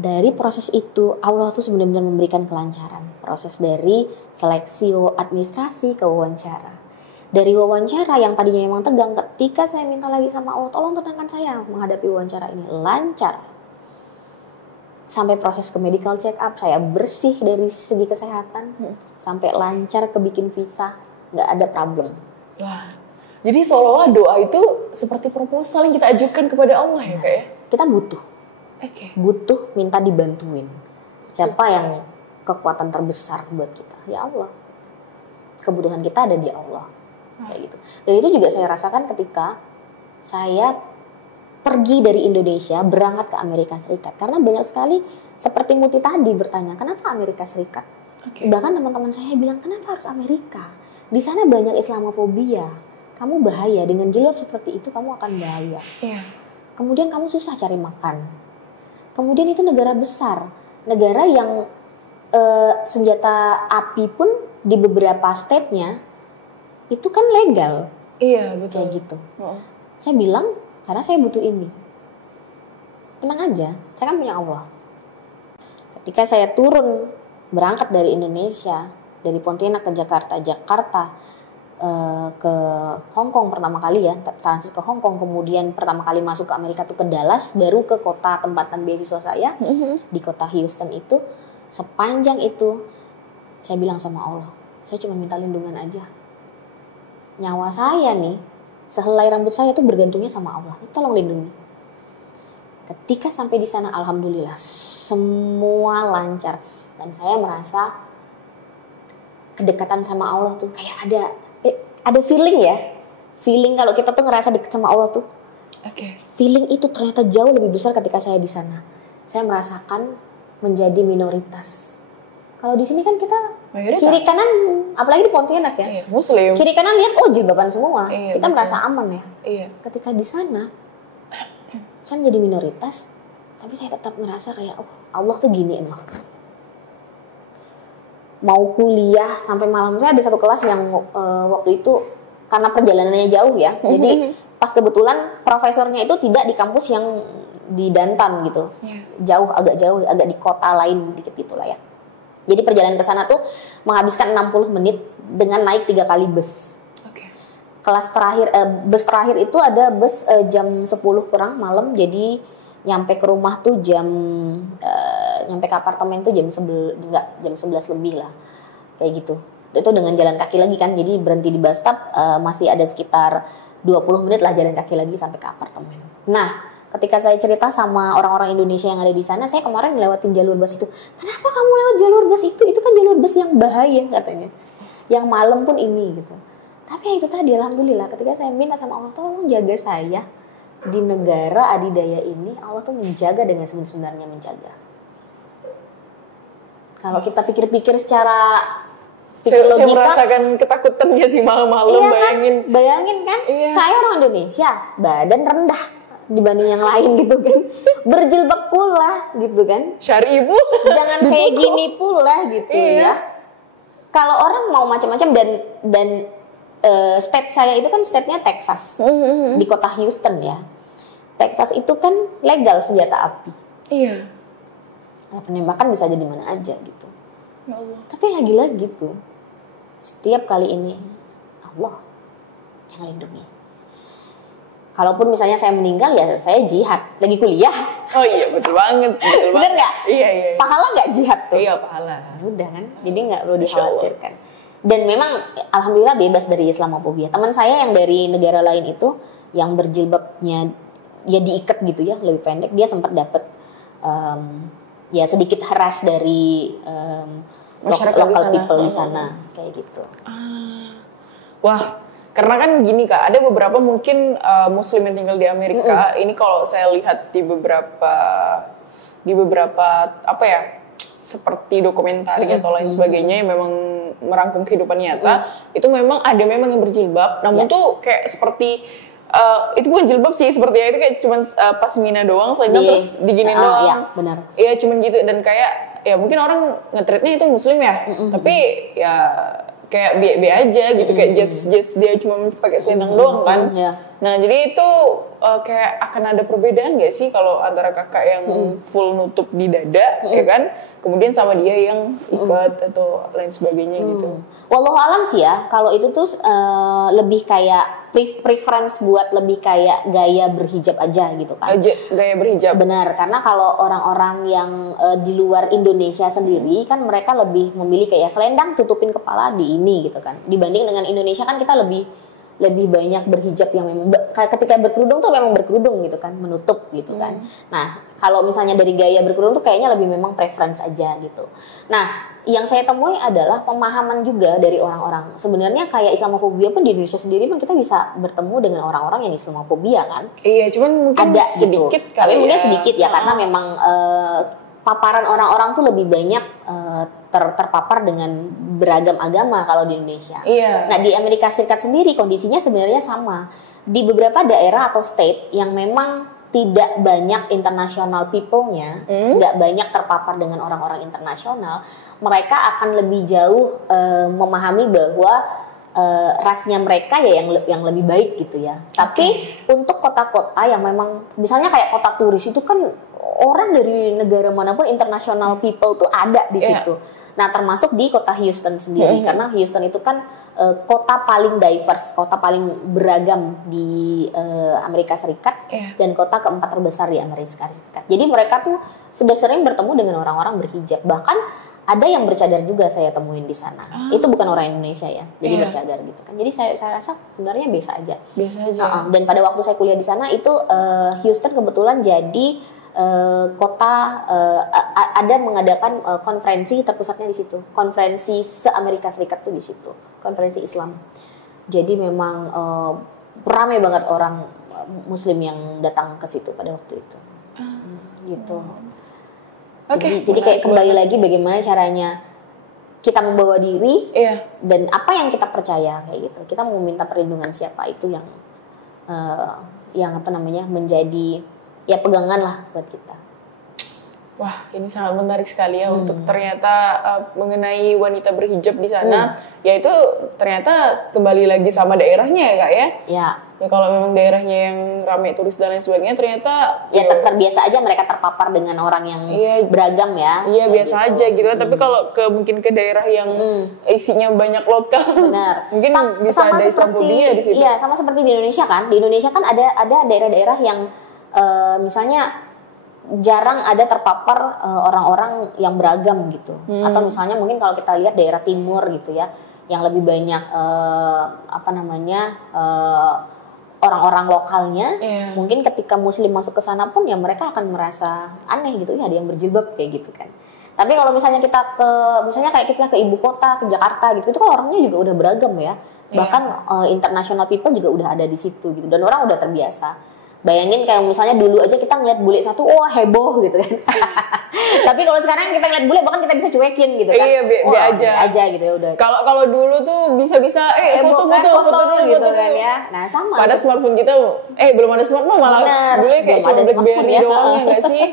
Dari proses itu Allah tuh benar-benar memberikan kelancaran. Proses dari seleksi administrasi ke wawancara. Dari wawancara yang tadinya memang tegang, ketika saya minta lagi sama Allah, tolong tenangkan saya menghadapi wawancara ini, lancar. Sampai proses ke medical check up, saya bersih dari segi kesehatan, sampai lancar ke bikin visa, nggak ada problem. Jadi seolah-olah doa itu seperti proposal yang kita ajukan kepada Allah ya Kak ya? Kita butuh minta dibantuin. Siapa yang kekuatan terbesar buat kita? Ya Allah. Kebutuhan kita ada di Allah. Kayak gitu. Dan itu juga saya rasakan ketika saya pergi dari Indonesia berangkat ke Amerika Serikat. Karena banyak sekali seperti Muti tadi bertanya, kenapa Amerika Serikat? Bahkan teman-teman saya bilang, kenapa harus Amerika? Di sana banyak Islamofobia. Kamu bahaya, dengan jilbab seperti itu kamu akan bahaya. Kemudian kamu susah cari makan. Kemudian itu negara besar, negara yang senjata api pun di beberapa state-nya itu kan legal. Iya, betul. Kayak gitu. Saya bilang, karena saya butuh ini. Tenang aja, saya kan punya Allah. Ketika saya turun, berangkat dari Indonesia, dari Pontianak ke Jakarta, ke Hong Kong pertama kali ya, transit ke Hong Kong, kemudian pertama kali masuk ke Amerika tuh ke Dallas, baru ke kota tempatan beasiswa saya, di kota Houston itu, sepanjang itu, saya bilang sama Allah, saya cuma minta lindungan aja. Nyawa saya nih, sehelai rambut saya tuh bergantungnya sama Allah. Tolong lindungi. Ketika sampai di sana, alhamdulillah semua lancar dan saya merasa kedekatan sama Allah tuh kayak ada feeling ya. Feeling kalau kita tuh ngerasa deket sama Allah tuh. Feeling itu ternyata jauh lebih besar ketika saya di sana. Saya merasakan menjadi minoritas. Kalau di sini kan kita mayoritas. Kiri kanan, apalagi di Pontianak ya, Muslim. Kiri kanan lihat jilbaban semua, kita betul. merasa aman ya. Ketika di sana, saya menjadi minoritas, tapi saya tetap ngerasa kayak, Allah tuh giniin loh. Mau kuliah sampai malam, saya ada satu kelas yang waktu itu karena perjalanannya jauh ya, jadi pas kebetulan profesornya itu tidak di kampus yang di Dantan gitu, agak jauh, agak di kota lain dikit gitulah ya. Jadi perjalanan ke sana tuh menghabiskan 60 menit dengan naik 3 kali bus. Kelas terakhir, bus terakhir itu ada bus jam 10 kurang malam, jadi nyampe ke rumah tuh nyampe ke apartemen tuh jam 11 lebih lah, kayak gitu. Itu dengan jalan kaki lagi kan, jadi berhenti di bus stop, masih ada sekitar 20 menit lah jalan kaki lagi sampai ke apartemen. Nah, ketika saya cerita sama orang-orang Indonesia yang ada di sana, saya kemarin ngelewatin jalur bus itu. Kenapa kamu lewat jalur bus itu? Itu kan jalur bus yang bahaya katanya. Yang malam pun ini gitu. Tapi ya itu tadi, alhamdulillah ketika saya minta sama Allah, tolong jaga saya di negara adidaya ini, Allah tuh menjaga dengan sebenarnya menjaga. Kalau kita pikir-pikir secara saya merasakan ketakutannya sih malam-malam, bayangin kan, saya orang Indonesia, badan rendah dibanding yang lain gitu kan, berjilbab pula gitu kan, syari ibu jangan kayak gini pula gitu ya. Kalau orang mau macam-macam dan state saya itu kan state-nya Texas, di kota Houston ya. Texas itu kan legal senjata api. Nah, penembakan bisa jadi mana aja gitu. Ya Allah. Tapi lagi-lagi tuh setiap kali ini Allah yang lindungi. Kalaupun misalnya saya meninggal ya saya jihad, lagi kuliah. Oh iya betul banget. Bener nggak? Iya. Pahala nggak jihad tuh? Iya pahala. Udah kan, jadi nggak perlu dikhawatirkan. Dan memang alhamdulillah bebas dari Islamophobia. Teman saya yang dari negara lain itu, yang berjilbabnya ya diikat gitu ya, lebih pendek, dia sempat dapat ya sedikit harass dari local people di sana kayak gitu. Wah. Karena kan gini Kak, ada beberapa mungkin Muslim yang tinggal di Amerika. Ini kalau saya lihat di beberapa apa ya, seperti dokumenter atau lain sebagainya yang memang merangkum kehidupan nyata, itu memang ada yang berjilbab, namun tuh kayak seperti itu bukan jilbab sih, seperti itu kayak cuma pasmina doang, selendang terus diginin doang. Iya, benar. Iya, cuman gitu, dan kayak ya mungkin orang nge-treatnya itu Muslim ya, tapi ya kayak B aja gitu, kayak just dia cuma pakai selendang doang kan. Nah jadi itu kayak akan ada perbedaan gak sih kalau antara kakak yang full nutup di dada ya kan, kemudian sama dia yang ikat atau lain sebagainya gitu. Wallahu alam sih ya, kalau itu tuh lebih kayak preference buat lebih kayak gaya berhijab aja gitu kan. Gaya berhijab. Benar, karena kalau orang-orang yang di luar Indonesia sendiri kan mereka lebih memilih kayak selendang tutupin kepala di ini gitu kan. Dibanding dengan Indonesia kan kita lebih banyak berhijab yang memang ketika berkerudung tuh memang berkerudung gitu kan, menutup gitu kan. Nah, kalau misalnya dari gaya berkerudung tuh kayaknya lebih memang preference aja gitu. Nah, yang saya temui adalah pemahaman juga dari orang-orang. Sebenarnya kayak Islamophobia pun di Indonesia sendiri pun kita bisa bertemu dengan orang-orang yang Islamophobia kan. Iya, cuman mungkin ada sedikit gitu. Tapi mungkin sedikit ya, karena memang paparan orang-orang tuh lebih banyak terpapar dengan beragam agama kalau di Indonesia. Nah di Amerika Serikat sendiri kondisinya sebenarnya sama. Di beberapa daerah atau state yang memang tidak banyak international people-nya, nggak banyak terpapar dengan orang-orang internasional, mereka akan lebih jauh memahami bahwa rasnya mereka ya yang lebih baik gitu ya. Tapi untuk kota-kota yang memang misalnya kayak kota turis itu kan orang dari negara manapun international people tuh ada di situ. Nah, termasuk di kota Houston sendiri karena Houston itu kan kota paling diverse, kota paling beragam di Amerika Serikat dan kota keempat terbesar di Amerika Serikat. Jadi mereka tuh sudah sering bertemu dengan orang-orang berhijab. Bahkan ada yang bercadar juga saya temuin di sana. Itu bukan orang Indonesia ya, jadi bercadar gitu kan. Jadi saya rasa sebenarnya biasa aja. Biasa aja. Dan pada waktu saya kuliah di sana itu Houston kebetulan jadi kota ada mengadakan konferensi terpusatnya di situ, konferensi se-Amerika Serikat tuh di situ, konferensi Islam. Jadi memang ramai banget orang Muslim yang datang ke situ pada waktu itu, gitu. Jadi kayak kembali lagi bagaimana caranya kita membawa diri dan apa yang kita percaya kayak gitu. Kita mau minta perlindungan siapa itu yang apa namanya menjadi ya pegangan lah buat kita. Wah, ini sangat menarik sekali ya untuk ternyata mengenai wanita berhijab di sana. Ya itu ternyata kembali lagi sama daerahnya ya Kak ya. Ya kalau memang daerahnya yang ramai turis dan lain sebagainya ternyata ya terbiasa aja mereka terpapar dengan orang yang beragam ya. Iya biasa gitu aja gitu. Tapi kalau mungkin ke daerah yang isinya banyak lokal, benar. Mungkin bisa ada Islamofobia di situ. Iya, sama seperti di Indonesia kan. Di Indonesia kan ada daerah-daerah yang misalnya jarang ada terpapar orang-orang yang beragam gitu. Atau misalnya mungkin kalau kita lihat daerah timur gitu ya, yang lebih banyak orang-orang lokalnya, mungkin ketika Muslim masuk ke sana pun ya mereka akan merasa aneh gitu, ya ada yang berjilbab kayak gitu kan. Tapi kalau misalnya kita misalnya kayak kita ke ibu kota, ke Jakarta gitu, itu kan orangnya juga udah beragam ya. Bahkan international people juga udah ada di situ gitu, dan orang udah terbiasa. Bayangin kayak misalnya dulu aja kita ngeliat bule satu, wah heboh gitu kan. Tapi kalau sekarang kita ngeliat bule bahkan kita bisa cuekin gitu kan. Iya, aja gitu ya udah. Kalau dulu tuh bisa-bisa foto gitu kan ya. Nah, sama. Pada smartphone kita belum ada smartphone malah bule kayak cuma BlackBerry doang ya enggak sih?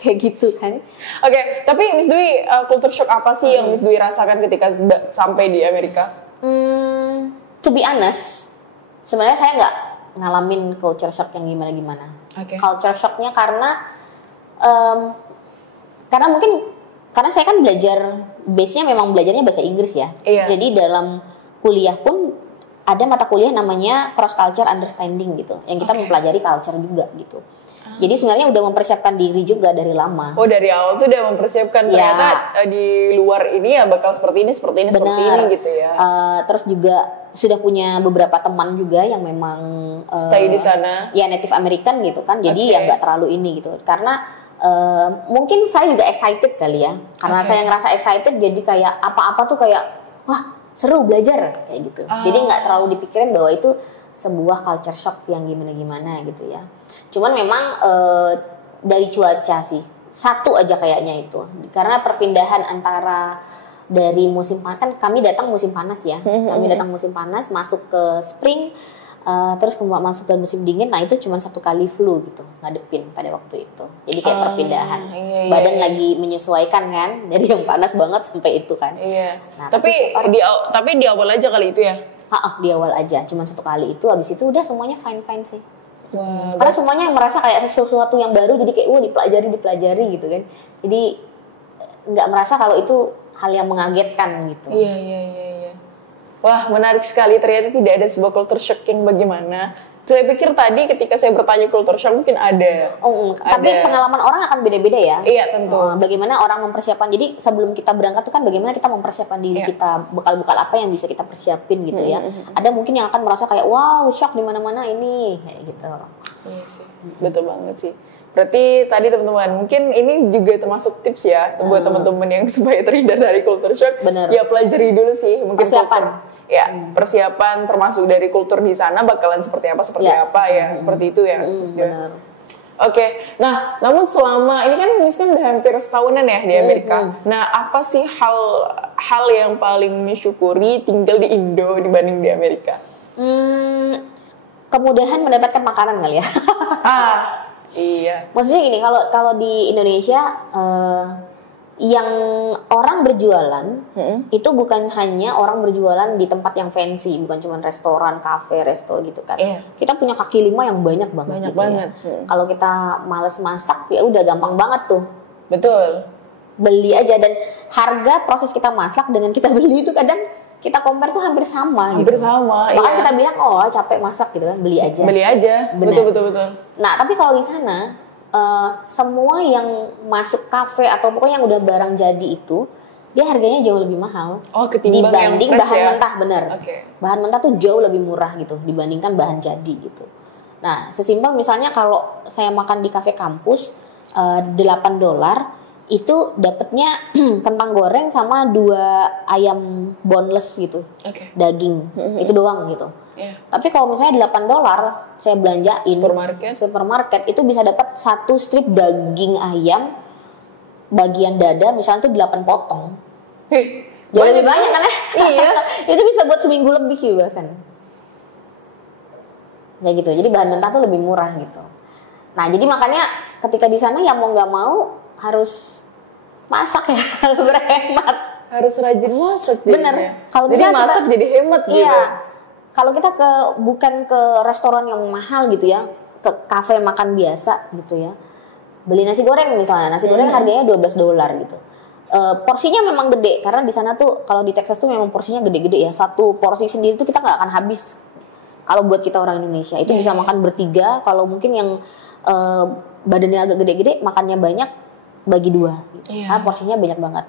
Kayak gitu kan. Oke, tapi Miss Dwi culture shock apa sih yang Miss Dwi rasakan ketika sampai di Amerika? To be honest, sebenarnya saya nggak ngalamin culture shock yang gimana-gimana. Culture shocknya karena mungkin karena saya kan base-nya memang belajarnya bahasa Inggris ya. Jadi dalam kuliah pun ada mata kuliah namanya cross culture understanding gitu, yang kita mempelajari culture juga gitu. Jadi sebenarnya udah mempersiapkan diri juga dari lama. Oh, dari awal tuh udah mempersiapkan ternyata di luar ini ya bakal seperti ini seperti ini gitu ya. Terus juga sudah punya beberapa teman juga yang memang stay di sana. Ya native American gitu kan. Jadi ya nggak terlalu ini gitu. Karena mungkin saya juga excited kali ya. Karena saya ngerasa excited jadi kayak apa-apa tuh kayak wah seru belajar kayak gitu. Jadi nggak terlalu dipikirin bahwa itu sebuah culture shock yang gimana-gimana gitu ya. Cuman memang dari cuaca sih. Satu aja kayaknya itu. Karena perpindahan antara dari musim panas, kan kami datang musim panas ya. Kami datang musim panas, masuk ke spring, terus masuk ke musim dingin. Nah itu cuma satu kali flu gitu, ngadepin pada waktu itu. Jadi kayak perpindahan. Badan lagi menyesuaikan kan, dari yang panas banget sampai itu kan. Nah, tapi di awal aja kali itu ya? Di awal aja, cuma satu kali itu. Habis itu udah semuanya fine-fine sih. Karena semuanya merasa kayak sesuatu yang baru, jadi kayak dipelajari gitu kan. Jadi nggak merasa kalau itu hal yang mengagetkan gitu. Iya. Wah, menarik sekali. Ternyata tidak ada sebuah culture shock yang bagaimana. Saya pikir tadi ketika saya bertanya culture shock mungkin ada. Tapi pengalaman orang akan beda-beda ya. Iya, tentu. Bagaimana orang mempersiapkan. Jadi sebelum kita berangkat tuh kan bagaimana kita mempersiapkan diri kita, bekal-bekal apa yang bisa kita persiapin gitu ya. Ada mungkin yang akan merasa kayak wow, shock di mana-mana ini kayak gitu. Iya sih. Betul banget sih. Berarti tadi teman-teman, mungkin ini juga termasuk tips ya buat teman-teman yang supaya terhindar dari culture shock. Bener. Ya pelajari dulu sih, mungkin persiapan. Persiapan termasuk dari kultur di sana bakalan seperti apa seperti itu ya. Benar. Oke. Nah, namun selama ini kan Miss kan udah hampir setahunan ya di Amerika. Nah, apa sih hal yang paling mensyukuri tinggal di Indo dibanding di Amerika? kemudahan mendapatkan makanan kali ya. Iya. Maksudnya gini, kalau di Indonesia yang orang berjualan itu bukan hanya orang berjualan di tempat yang fancy, bukan cuma restoran, kafe, resto gitu kan. Kita punya kaki lima yang banyak banget. Kalau kita males masak ya udah gampang banget tuh. Betul. Beli aja, dan harga proses kita masak dengan kita beli itu kadang kita compare tuh hampir sama. Hampir sama. Bahkan kita bilang capek masak gitu kan, beli aja. Beli aja. Betul. Nah tapi kalau di sana semua yang masuk kafe atau pokoknya yang udah barang jadi itu dia harganya jauh lebih mahal ketimbang dibanding yang fresh, bahan ya? mentah. Bener. Bahan mentah tuh jauh lebih murah gitu dibandingkan bahan jadi gitu. Nah sesimpel misalnya kalau saya makan di kafe kampus $8 itu dapatnya kentang goreng sama 2 ayam boneless gitu, daging itu doang gitu. Tapi kalau misalnya $8 saya belanjain supermarket itu bisa dapat 1 strip daging ayam bagian dada misalnya tuh 8 potong. Jauh lebih banyak kan ya? Iya. Itu bisa buat seminggu lebih gitu bahkan. Ya gitu. Jadi bahan mentah tuh lebih murah gitu. Nah jadi makanya ketika di sana ya mau nggak mau harus masak ya, berhemat. Harus rajin masak. Bener. Kalau jadi masak jadi hemat gitu. Iya. Kalau kita bukan ke restoran yang mahal gitu ya, ke kafe makan biasa gitu ya, beli nasi goreng misalnya, nasi goreng harganya $12 gitu. Porsinya memang gede karena di sana tuh kalau di Texas tuh memang porsinya gede-gede ya. Satu porsi sendiri tuh kita nggak akan habis. Kalau buat kita orang Indonesia itu bisa makan bertiga. Kalau mungkin yang badannya agak gede-gede makannya banyak bagi 2 gitu. Karena porsinya banyak banget.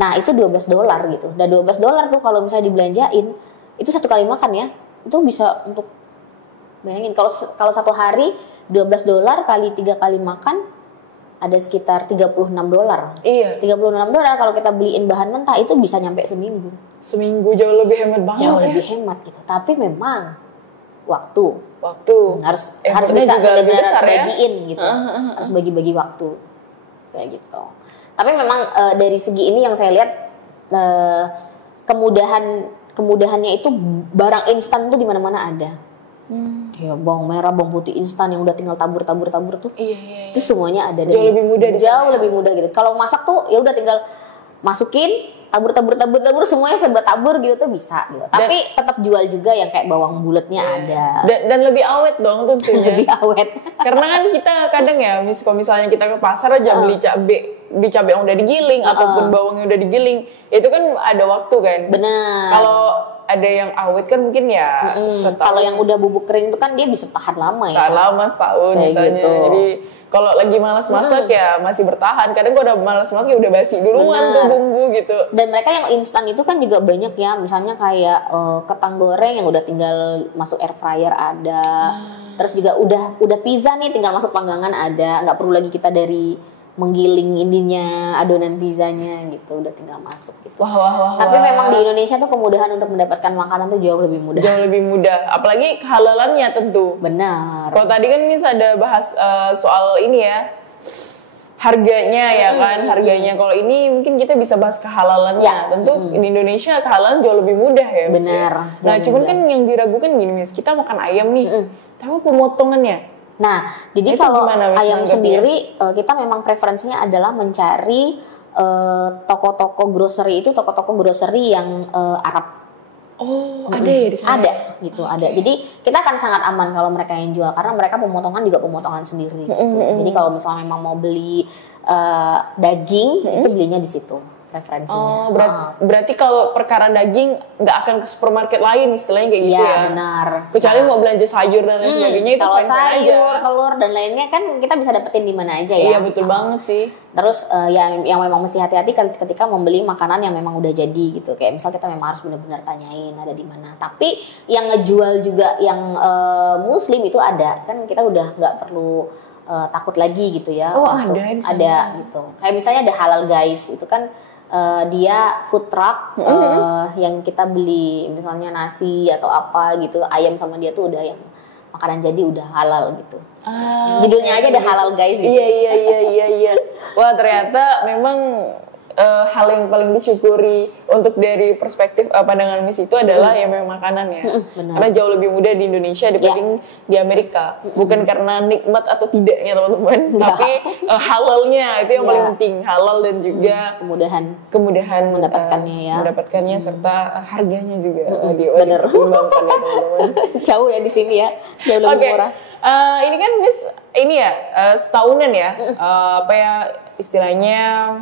Nah itu $12 gitu. Dan $12 tuh kalau misalnya dibelanjain itu 1 kali makan ya, itu bisa untuk bayangin kalau 1 hari $12 kali 3 kali makan ada sekitar $36. $36 kalau kita beliin bahan mentah itu bisa nyampe seminggu. Seminggu jauh lebih hemat banget. Jauh lebih hemat gitu. Tapi memang waktu harus bisa juga lebih benar-benar besar bagiin gitu. Harus bagi-bagi waktu kayak gitu. Tapi memang dari segi ini yang saya lihat kemudahannya itu barang instan tuh di mana-mana ada. Ya bawang merah, bawang putih instan yang udah tinggal tabur tuh. Iya. Itu semuanya ada. Jauh lebih mudah di sana. Jauh lebih mudah gitu. Kalau masak tuh ya udah tinggal masukin, tabur semuanya serba tabur gitu tuh bisa gitu. Tapi tetap jual juga yang kayak bawang bulatnya ada. Dan lebih awet dong tentunya. Lebih awet. Karena kan kita kadang ya, kalau misalnya kita ke pasar aja beli cabai yang udah digiling ataupun bawang yang udah digiling, itu kan ada waktu kan. Benar. Kalau ada yang awet kan mungkin ya kalau yang udah bubuk kering itu kan dia bisa tahan lama ya. Tahan lama setahun kayak misalnya. Gitu. Jadi kalau lagi malas masak ya masih bertahan. Kadang kalau udah malas masak ya udah basi duluan tuh bumbu gitu. Dan mereka yang instan itu kan juga banyak ya. Misalnya kayak kentang goreng yang udah tinggal masuk air fryer ada. Terus juga udah pizza nih tinggal masuk panggangan ada. Nggak perlu lagi kita dari menggiling ininya adonan pizzanya gitu, udah tinggal masuk gitu. Wah. Tapi memang di Indonesia tuh kemudahan untuk mendapatkan makanan tuh jauh lebih mudah. Jauh lebih mudah, apalagi kehalalannya tentu. Benar. Kalau tadi kan Miss ada bahas soal ini ya, harganya ya kan, harganya. Kalau ini mungkin kita bisa bahas kehalalannya. Ya. Tentu di Indonesia kehalalan jauh lebih mudah ya. Benar. Nah, cuman kan yang diragukan gini Miss, kita makan ayam nih, tapi pemotongannya. Nah, jadi kalau ayam sendiri kita memang preferensinya adalah mencari toko-toko grocery itu toko-toko grocery yang Arab. Ada ya di sana. Ada gitu, ada. Jadi kita akan sangat aman kalau mereka yang jual karena mereka pemotongan juga pemotongan sendiri. Gitu. Jadi kalau misalnya memang mau beli daging itu belinya di situ. Preferensinya. Berarti kalau perkara daging nggak akan ke supermarket lain istilahnya kayak gitu ya? Iya benar. Kecuali mau belanja sayur dan lain sebagainya itu kalau sayur, telur dan lainnya kan kita bisa dapetin di mana aja ya. Iya betul banget sih. Terus yang memang mesti hati-hati ketika membeli makanan yang memang udah jadi gitu. Kayak misal kita memang harus benar-benar tanyain ada di mana. Tapi yang ngejual juga yang Muslim itu ada kan kita udah nggak perlu takut lagi gitu ya. Ada gitu. Kayak misalnya ada Halal Guys itu kan. Dia food truck yang kita beli misalnya nasi atau apa gitu ayam sama dia tuh udah yang makanan jadi udah halal gitu. Judulnya aja udah Halal Guys gitu. Iya. Wah ternyata memang hal yang paling disyukuri untuk dari perspektif pandangan Miss itu adalah ya memang makanan ya. Karena jauh lebih mudah di Indonesia dibanding di Amerika. Bukan karena nikmat atau tidaknya teman-teman, tapi halalnya itu yang paling penting, halal dan juga kemudahan mendapatkannya serta harganya juga dipertimbangkan ya teman-teman. Jauh ya di sini ya, jauh lebih murah. Ini kan Miss ini ya setahunan ya apa ya istilahnya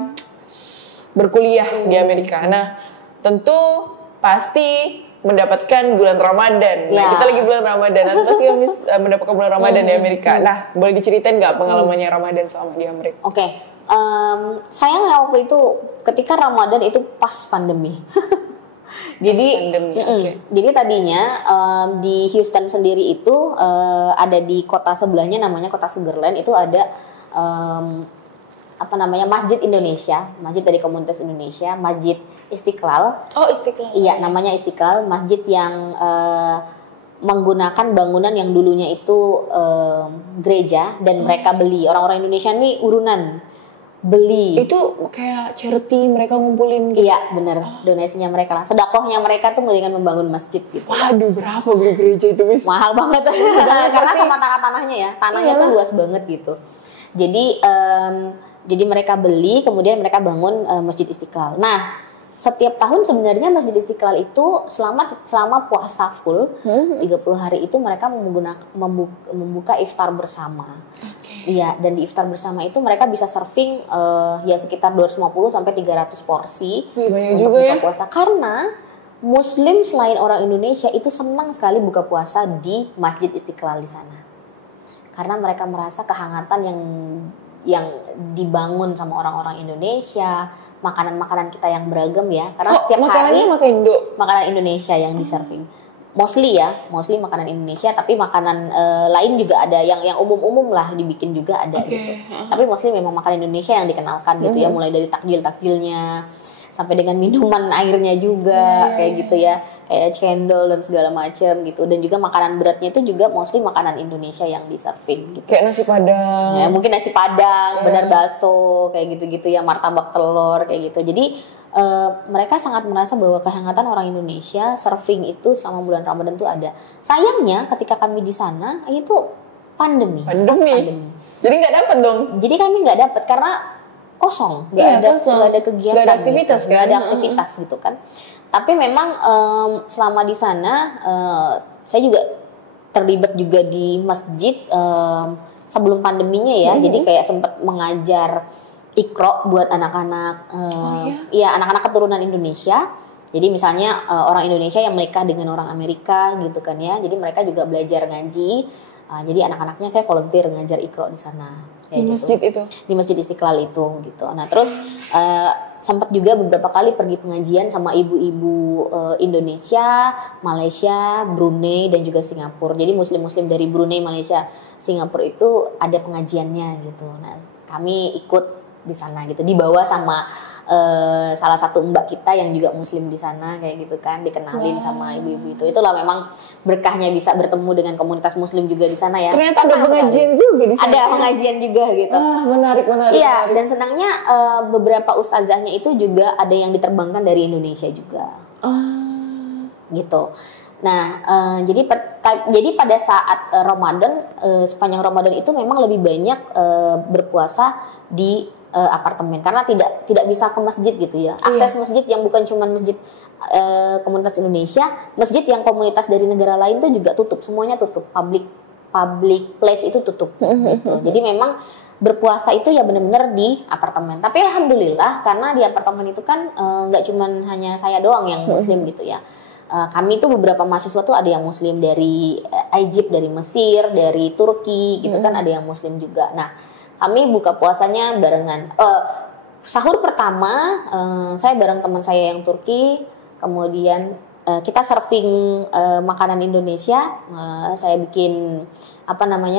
berkuliah di Amerika. Nah, tentu pasti mendapatkan bulan Ramadan. Nah, kita lagi bulan Ramadan. Nanti pasti Miss mendapatkan bulan Ramadan di Amerika. Nah, boleh diceritain nggak pengalamannya Ramadan selama di Amerika? Oke. Sayangnya waktu itu ketika Ramadan itu pas pandemi. Jadi tadinya di Houston sendiri itu ada di kota sebelahnya namanya kota Sugarland itu ada Masjid Indonesia, masjid dari komunitas Indonesia, Masjid Istiqlal. Oh, Istiqlal. Iya, namanya Istiqlal, masjid yang menggunakan bangunan yang dulunya itu gereja dan mereka beli. Orang-orang Indonesia ini urunan beli. Itu kayak charity mereka ngumpulin gitu. Iya, benar. Donasinya mereka lah. Sedekahnya mereka tuh dengan membangun masjid gitu. Waduh, berapa beli gereja itu, Miss? Mahal banget. Karena sama tanahnya ya. Tanahnya tuh luas banget gitu. Jadi mereka beli, kemudian mereka bangun Masjid Istiqlal. Nah, setiap tahun sebenarnya Masjid Istiqlal itu selama puasa full 30 hari itu mereka membuka iftar bersama. Iya, dan di iftar bersama itu mereka bisa serving ya sekitar 250 sampai 300 porsi. Banyak untuk juga buka ya. puasa karena Muslim selain orang Indonesia itu senang sekali buka puasa di Masjid Istiqlal di sana. Karena mereka merasa kehangatan yang dibangun sama orang-orang Indonesia, makanan-makanan kita yang beragam ya. Karena setiap hari makanan Indonesia yang diserving. Mostly makanan Indonesia, tapi makanan lain juga ada yang umum-umum lah dibikin juga ada gitu. Tapi mostly memang makanan Indonesia yang dikenalkan gitu ya, mulai dari takjil-takjilnya sampai dengan minuman airnya juga kayak gitu ya, kayak cendol dan segala macam gitu. Dan juga makanan beratnya itu juga mostly makanan Indonesia yang diserving gitu. Kayak nasi padang. Ya, mungkin nasi padang, benar bakso kayak gitu-gitu ya, martabak telur kayak gitu. Jadi mereka sangat merasa bahwa kehangatan orang Indonesia serving itu selama bulan Ramadan itu ada. Sayangnya ketika kami di sana itu pandemi. Jadi nggak dapat dong. Jadi kami nggak dapat karena kosong, nggak ada kegiatan, nggak ada aktivitas gitu. Nggak ada aktivitas gitu kan. Tapi memang selama di sana saya juga terlibat juga di masjid sebelum pandeminya ya. Jadi kayak sempat mengajar Iqra buat anak-anak, anak-anak keturunan Indonesia. Jadi misalnya orang Indonesia yang menikah dengan orang Amerika gitu kan ya. Jadi mereka juga belajar ngaji. Jadi anak-anaknya saya volunteer ngajar Iqra di sana. Di masjid itu? Di Masjid Istiqlal itu gitu. Nah terus sempat juga beberapa kali pergi pengajian sama ibu-ibu Indonesia, Malaysia, Brunei dan juga Singapura. Jadi muslim-muslim dari Brunei, Malaysia, Singapura itu ada pengajiannya gitu. Nah kami ikut di sana gitu, dibawa sama salah satu mbak kita yang juga muslim di sana kayak gitu kan, dikenalin sama ibu-ibu itu. Itulah memang berkahnya bisa bertemu dengan komunitas muslim juga di sana ya. Ternyata ada pengajian juga di sana. Ada pengajian juga gitu. Menarik. Iya, dan senangnya beberapa ustazahnya itu juga ada yang diterbangkan dari Indonesia juga. Gitu. Nah, jadi pada saat Ramadan, sepanjang Ramadan itu memang lebih banyak berpuasa di apartemen karena tidak bisa ke masjid gitu ya. Akses masjid yang bukan cuma masjid komunitas Indonesia, masjid yang komunitas dari negara lain tuh juga tutup, semuanya tutup. Public place itu tutup gitu. Jadi memang berpuasa itu ya benar-benar di apartemen. Tapi alhamdulillah karena di apartemen itu kan nggak cuma hanya saya doang yang muslim gitu ya. Kami tuh beberapa mahasiswa tuh ada yang muslim dari Egypt, dari Mesir, dari Turki gitu kan, ada yang muslim juga. Nah, kami buka puasanya barengan. Sahur pertama saya bareng teman saya yang Turki, kemudian kita serving makanan Indonesia. Saya bikin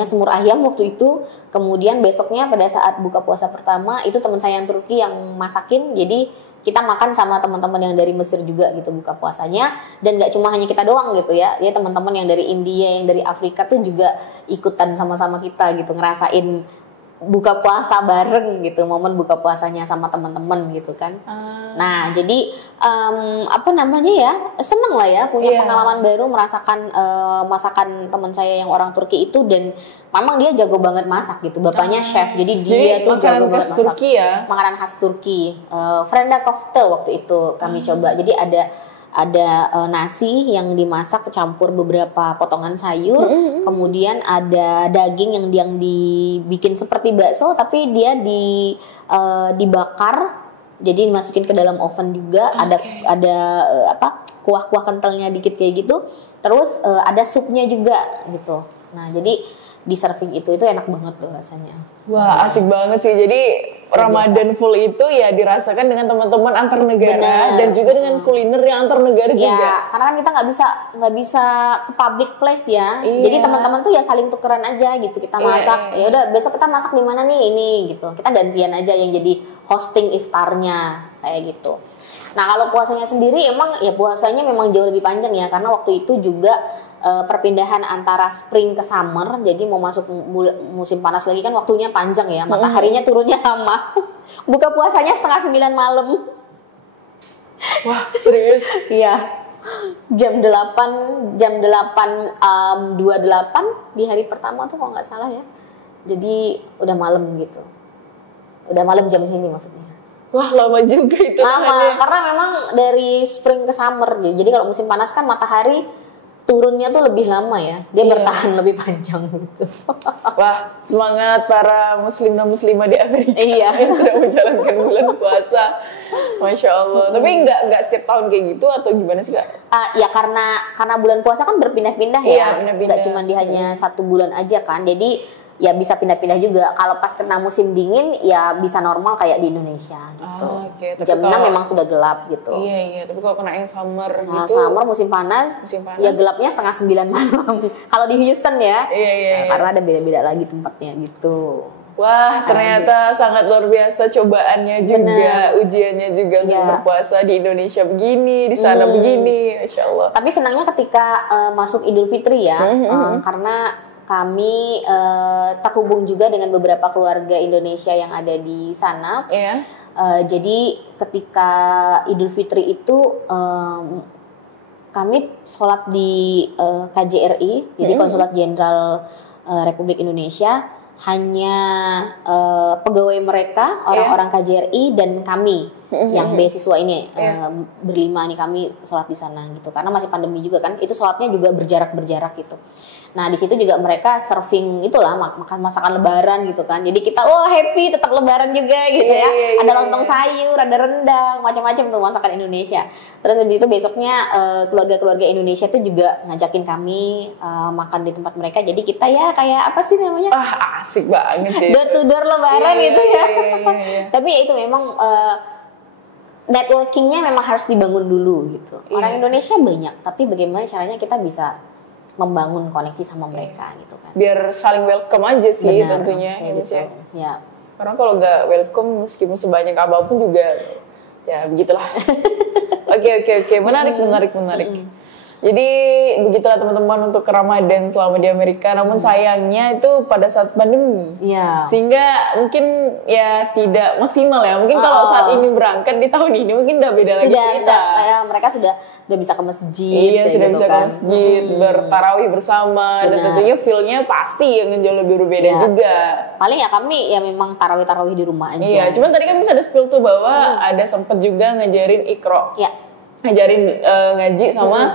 semur ayam waktu itu. Kemudian besoknya pada saat buka puasa pertama itu teman saya yang Turki yang masakin. Jadi kita makan sama teman-teman yang dari Mesir juga gitu buka puasanya. Dan nggak cuma hanya kita doang gitu ya. Ya teman-teman yang dari India, yang dari Afrika tuh juga ikutan sama-sama kita gitu, ngerasain buka puasa bareng gitu, momen buka puasanya sama teman-teman gitu kan. Nah jadi apa namanya ya, seneng lah ya punya pengalaman baru, merasakan masakan teman saya yang orang Turki itu, dan memang dia jago banget masak gitu, bapaknya chef, jadi dia tuh jago banget masak. Turki ya? Makanan khas Turki, Frenda Kofte waktu itu kami coba, jadi ada nasi yang dimasak campur beberapa potongan sayur, kemudian ada daging yang dibikin seperti bakso tapi dia dibakar, jadi dimasukin ke dalam oven juga. Ada apa, kuah-kuah kentalnya dikit kayak gitu, terus ada supnya juga gitu. Nah jadi di serving itu enak banget tuh rasanya. Wah, asik banget sih. Jadi Ramadan full itu ya dirasakan dengan teman-teman antar negara. Bener. Dan juga dengan kuliner yang antar negara juga. Karena kan kita nggak bisa ke public place ya. Jadi teman-teman tuh ya saling tukeran aja gitu. Kita masak, ya udah besok kita masak di mana nih ini gitu. Kita gantian aja yang jadi hosting iftarnya kayak gitu. Nah kalau puasanya sendiri emang ya puasanya memang jauh lebih panjang ya, karena waktu itu juga perpindahan antara spring ke summer, jadi mau masuk musim panas lagi kan waktunya panjang ya, mataharinya turunnya lama. Buka puasanya 8:30 malam. Wah serius? Iya. Jam 8 28 di hari pertama tuh kalau nggak salah ya. Jadi udah malam gitu. Udah malam jam sini maksudnya. Wah lama juga itu. Lama, karena memang dari spring ke summer. Jadi kalau musim panas kan matahari turunnya tuh lebih lama ya, dia bertahan lebih panjang gitu. Wah, semangat para muslim dan muslimah di Amerika yang sedang menjalankan bulan puasa. Masya Allah. Tapi nggak setiap tahun kayak gitu atau gimana sih Kak? Ya karena bulan puasa kan berpindah-pindah ya, nggak cuma di hanya 1 bulan aja kan. Jadi ya bisa pindah-pindah juga. Kalau pas kena musim dingin ya bisa normal kayak di Indonesia gitu. Jam 6 memang sudah gelap gitu. Iya. Tapi kalau kena yang summer gitu. Summer musim panas, ya gelapnya 8:30 malam. Kalau di Houston ya. Iya. Karena ada beda-beda lagi tempatnya gitu. Wah, ternyata sangat luar biasa cobaannya juga, ujiannya juga untuk berpuasa di Indonesia begini, di sana begini, Masya Allah. Tapi senangnya ketika masuk Idul Fitri ya, karena kami terhubung juga dengan beberapa keluarga Indonesia yang ada di sana. Jadi ketika Idul Fitri itu kami sholat di KJRI, jadi Konsulat Jenderal Republik Indonesia. Hanya pegawai mereka, orang-orang KJRI dan kami yang beasiswa ini berlima nih kami sholat di sana gitu, karena masih pandemi juga kan, itu sholatnya juga berjarak gitu. Nah di situ juga mereka serving itulah makan masakan Lebaran gitu kan, jadi kita happy tetap Lebaran juga gitu ya. Ada lontong sayur, ada rendang, macam-macam tuh masakan Indonesia. Terus habis itu besoknya keluarga-keluarga Indonesia tuh juga ngajakin kami makan di tempat mereka, jadi kita ya kayak apa sih namanya? Asik banget sih. Door to door Lebaran gitu ya. Tapi ya itu memang networkingnya memang harus dibangun dulu gitu. Orang Indonesia banyak, tapi bagaimana caranya kita bisa membangun koneksi sama mereka gitu kan. Biar saling welcome aja sih. Benar, tentunya. Gitu. Ya. Karena kalau nggak welcome meskipun sebanyak apapun juga ya begitulah. Oke. Menarik. Jadi begitulah teman-teman untuk Ramadan selama di Amerika. Namun sayangnya itu pada saat pandemi. Sehingga mungkin ya tidak maksimal ya. Mungkin kalau saat ini berangkat di tahun ini mungkin udah beda lagi cerita. Mereka sudah bisa ke masjid. Sudah bisa ke masjid, bertarawih bersama. Dan tentunya feel-nya pasti yang jauh lebih berbeda juga. Paling ya kami ya memang tarawih di rumah aja. Cuman tadi kan bisa ada spill tuh bahwa ada sempat juga ngajarin Iqra. Ngajarin ngaji sama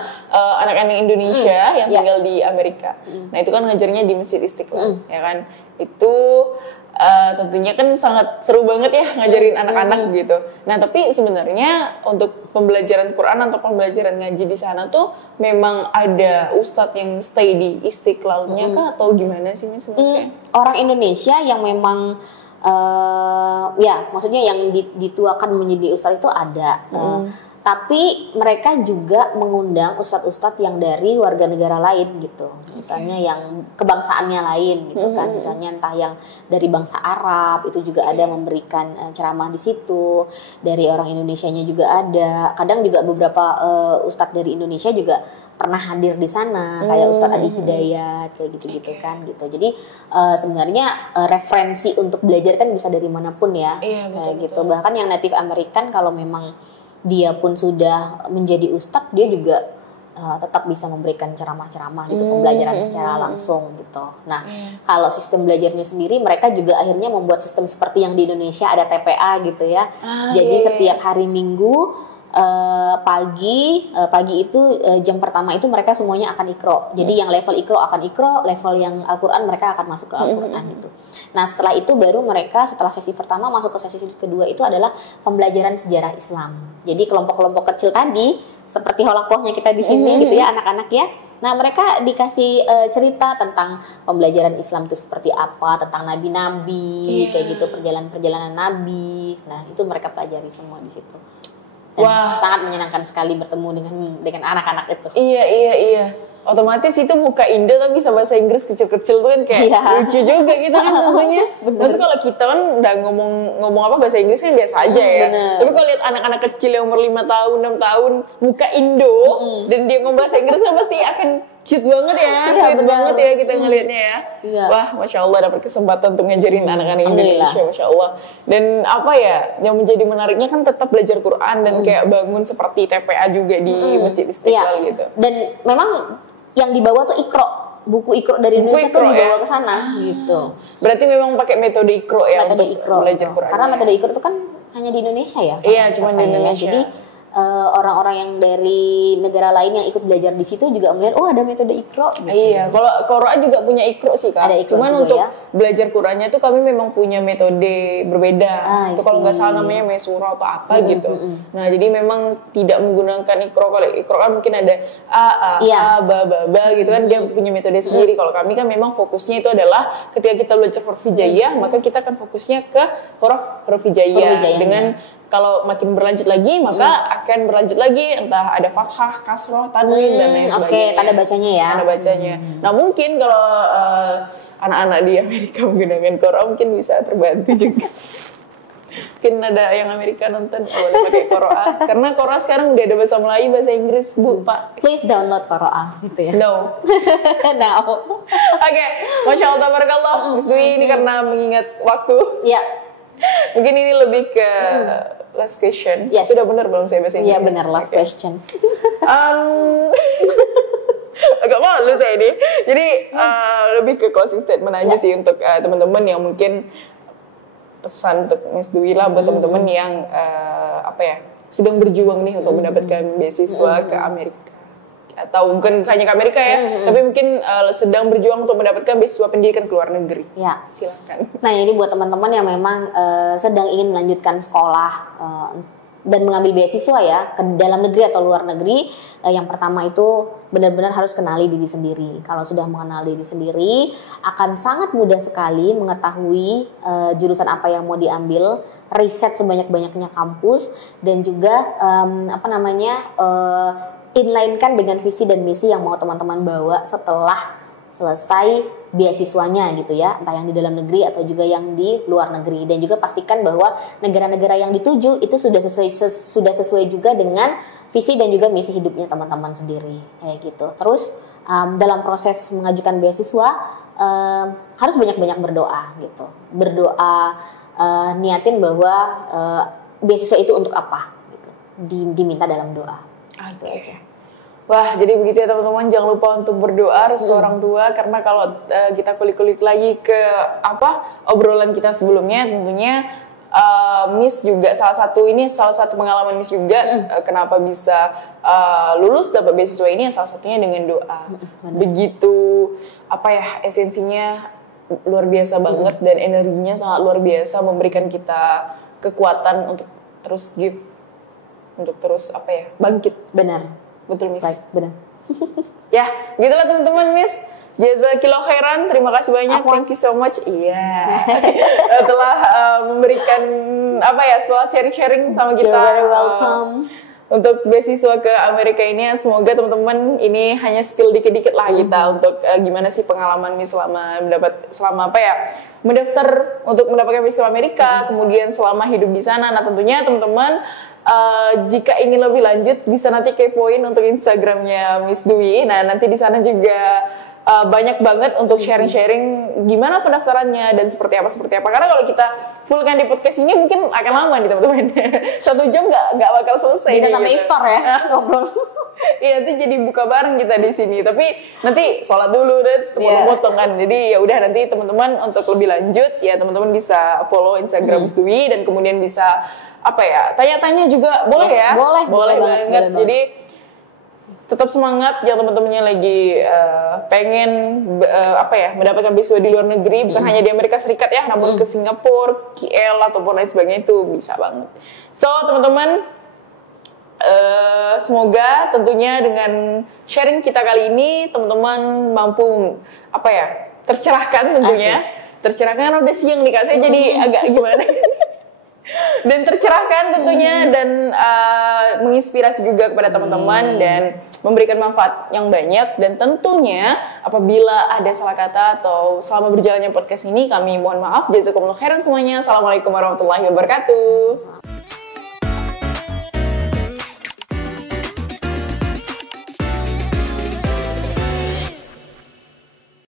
anak-anak Indonesia yang tinggal di Amerika. Nah itu kan ngajarnya di Masjid Istiqlal, ya kan? Itu tentunya kan sangat seru banget ya ngajarin anak-anak gitu. Nah tapi sebenarnya untuk pembelajaran Quran atau pembelajaran ngaji di sana tuh memang ada ustadz yang stay di Istiqlalnya kah atau gimana sih sebenarnya? Orang Indonesia yang memang maksudnya yang dituakan menjadi ustadz itu ada. Tapi mereka juga mengundang ustadz-ustadz yang dari warga negara lain gitu. Misalnya yang kebangsaannya lain gitu kan. Misalnya entah yang dari bangsa Arab itu juga ada memberikan ceramah di situ. Dari orang Indonesianya juga ada. Kadang juga beberapa ustadz dari Indonesia juga pernah hadir di sana, kayak Ustadz Adi Hidayat kayak gitu-gitu kan gitu. Jadi sebenarnya referensi untuk belajar kan bisa dari manapun ya. Iya, kayak gitu. Bahkan yang Native American kalau memang dia pun sudah menjadi ustadz, dia juga tetap bisa memberikan ceramah-ceramah gitu, pembelajaran secara langsung gitu. Nah, kalau sistem belajarnya sendiri, mereka juga akhirnya membuat sistem seperti yang di Indonesia ada TPA gitu ya. Jadi setiap hari Minggu pagi itu jam pertama itu mereka semuanya akan ikro. Jadi yang level ikro akan ikro, level yang Al-Quran mereka akan masuk ke Al-Quran gitu. Nah setelah itu baru mereka setelah sesi pertama masuk ke sesi kedua itu adalah pembelajaran sejarah Islam. Jadi kelompok-kelompok kecil tadi seperti holakohnya kita di sini gitu ya anak-anak ya. Nah mereka dikasih cerita tentang pembelajaran Islam itu seperti apa, tentang nabi-nabi kayak gitu, perjalanan-perjalanan nabi. Nah itu mereka pelajari semua di situ. Dan sangat menyenangkan sekali bertemu dengan anak-anak itu. Iya. Otomatis itu muka Indo tapi bisa bahasa Inggris kecil-kecil tuh kan kayak lucu juga gitu kan tentunya. Maksudnya kalau kita kan udah ngomong apa bahasa Inggris kan biasa aja ya. Tapi kalau lihat anak-anak kecil yang umur 5 tahun, 6 tahun muka Indo dan dia ngomong bahasa Inggris kan pasti akan cute banget ya, sweet banget ya kita ngelihatnya ya. Wah, Masya Allah dapat kesempatan untuk ngajarin anak-anak Indonesia, Masya Allah. Dan apa ya, yang menjadi menariknya kan tetap belajar Quran dan kayak bangun seperti TPA juga di Masjid Istiqlal gitu. Dan memang yang dibawa tuh ikro, buku ikro dari Indonesia tuh dibawa ke sana gitu. Berarti memang pakai metode ikro ya metode untuk ikro, belajar Quran. Karena metode ikro itu kan hanya di Indonesia ya. Iya, cuma di Indonesia. Jadi orang-orang yang dari negara lain yang ikut belajar di situ juga melihat ada metode ikro gitu. Iya, kalau Quran juga punya ikro sih Kak. Ada ikro cuman juga, untuk ya? belajar Qurannya tuh kami memang punya metode berbeda. Itu kalau nggak salah namanya mesura atau apa gitu. Nah, jadi memang tidak menggunakan ikro. Kalau ikro kan mungkin ada a ba gitu kan, dia punya metode sendiri. Kalau kami kan memang fokusnya itu adalah ketika kita belajar huruf hijaiyah, maka kita akan fokusnya ke huruf hijaiyah dengan kalau makin berlanjut lagi maka akan berlanjut lagi entah ada fathah, kasroh, tanwin dan lain sebagainya. Tanda bacanya ya. Tanda bacanya. Nah mungkin kalau anak-anak di Amerika menggunakan Quran mungkin bisa terbantu juga. Mungkin ada yang Amerika nonton boleh pakai Quran karena Quran sekarang udah ada bahasa Melayu, bahasa Inggris, Bu, Pak. Please download Quran gitu ya. No. Oke, Masya Allah, tabarakallah. Ini karena mengingat waktu. Ya. Mungkin ini lebih ke last question. Sudah benar belum saya bahasa Inggris? Iya benar, last question. Agak malu saya ini. Jadi lebih ke closing statement aja sih untuk teman-teman yang mungkin pesan untuk Miss Dwi lah buat teman-teman yang sedang berjuang nih untuk mendapatkan beasiswa ke Amerika. Atau bukan hanya ke Amerika ya, tapi mungkin sedang berjuang untuk mendapatkan beasiswa pendidikan ke luar negeri. Ya. Silakan. Nah ini buat teman-teman yang memang sedang ingin melanjutkan sekolah dan mengambil beasiswa ya ke dalam negeri atau luar negeri, yang pertama itu benar-benar harus kenali diri sendiri. Kalau sudah mengenal diri sendiri, akan sangat mudah sekali mengetahui jurusan apa yang mau diambil, riset sebanyak-banyaknya kampus, dan juga inline-kan dengan visi dan misi yang mau teman-teman bawa setelah selesai beasiswanya gitu ya, entah yang di dalam negeri atau juga yang di luar negeri. Dan juga pastikan bahwa negara-negara yang dituju itu sudah sesuai juga dengan visi dan juga misi hidupnya teman-teman sendiri kayak gitu. Terus dalam proses mengajukan beasiswa harus banyak-banyak berdoa gitu. Berdoa, niatin bahwa beasiswa itu untuk apa gitu. Diminta dalam doa. Itu aja. Wah, jadi begitu ya teman-teman, jangan lupa untuk berdoa restu orang tua, karena kalau kita kulik-kulik lagi ke obrolan kita sebelumnya, tentunya Miss juga salah satu pengalaman Miss juga kenapa bisa lulus dapat beasiswa ini, salah satunya dengan doa. Begitu esensinya luar biasa banget dan energinya sangat luar biasa, memberikan kita kekuatan untuk terus untuk terus bangkit. Benar. Betul Miss. Baik, benar. Ya, gitulah teman-teman Miss. Jazakillah khairan, terima kasih banyak. Thank you so much. Telah memberikan setelah sharing-sharing sama kita. You're very welcome. untuk beasiswa ke Amerika ini. Semoga teman-teman ini hanya spill dikit-dikit lah kita untuk gimana sih pengalaman nih selama apa ya, mendaftar untuk mendapatkan beasiswa Amerika, kemudian selama hidup di sana. Nah tentunya teman-teman jika ingin lebih lanjut bisa nanti kepoin untuk Instagramnya Miss Dwi. Nah nanti di sana juga banyak banget untuk sharing-sharing gimana pendaftarannya dan seperti apa. Karena kalau kita fullkan di podcast ini mungkin akan lama nih teman-teman. 1 jam nggak bakal selesai. Bisa sampai gitu. iftar ya ngobrol. Iya, nanti jadi buka bareng kita di sini. Tapi nanti sholat dulu deh, potong kan. Jadi ya udah nanti teman-teman untuk lebih lanjut ya teman-teman bisa follow Instagram Miss Dwi dan kemudian bisa apa ya, tanya-tanya juga boleh ya. Boleh banget. Jadi tetap semangat ya teman-temannya lagi pengen apa ya, mendapatkan beasiswa di luar negeri, bukan hanya di Amerika Serikat ya, namun ke Singapura, KL ataupun lain sebagainya itu bisa banget. So teman-teman, semoga tentunya dengan sharing kita kali ini teman-teman mampu apa ya, tercerahkan tentunya. Tercerahkan, udah siang nih Kak, saya jadi agak gimana dan tercerahkan tentunya dan menginspirasi juga kepada teman-teman dan memberikan manfaat yang banyak. Dan tentunya apabila ada salah kata atau selama berjalannya podcast ini kami mohon maaf. Jazakumullah khairan semuanya. Assalamualaikum warahmatullahi wabarakatuh.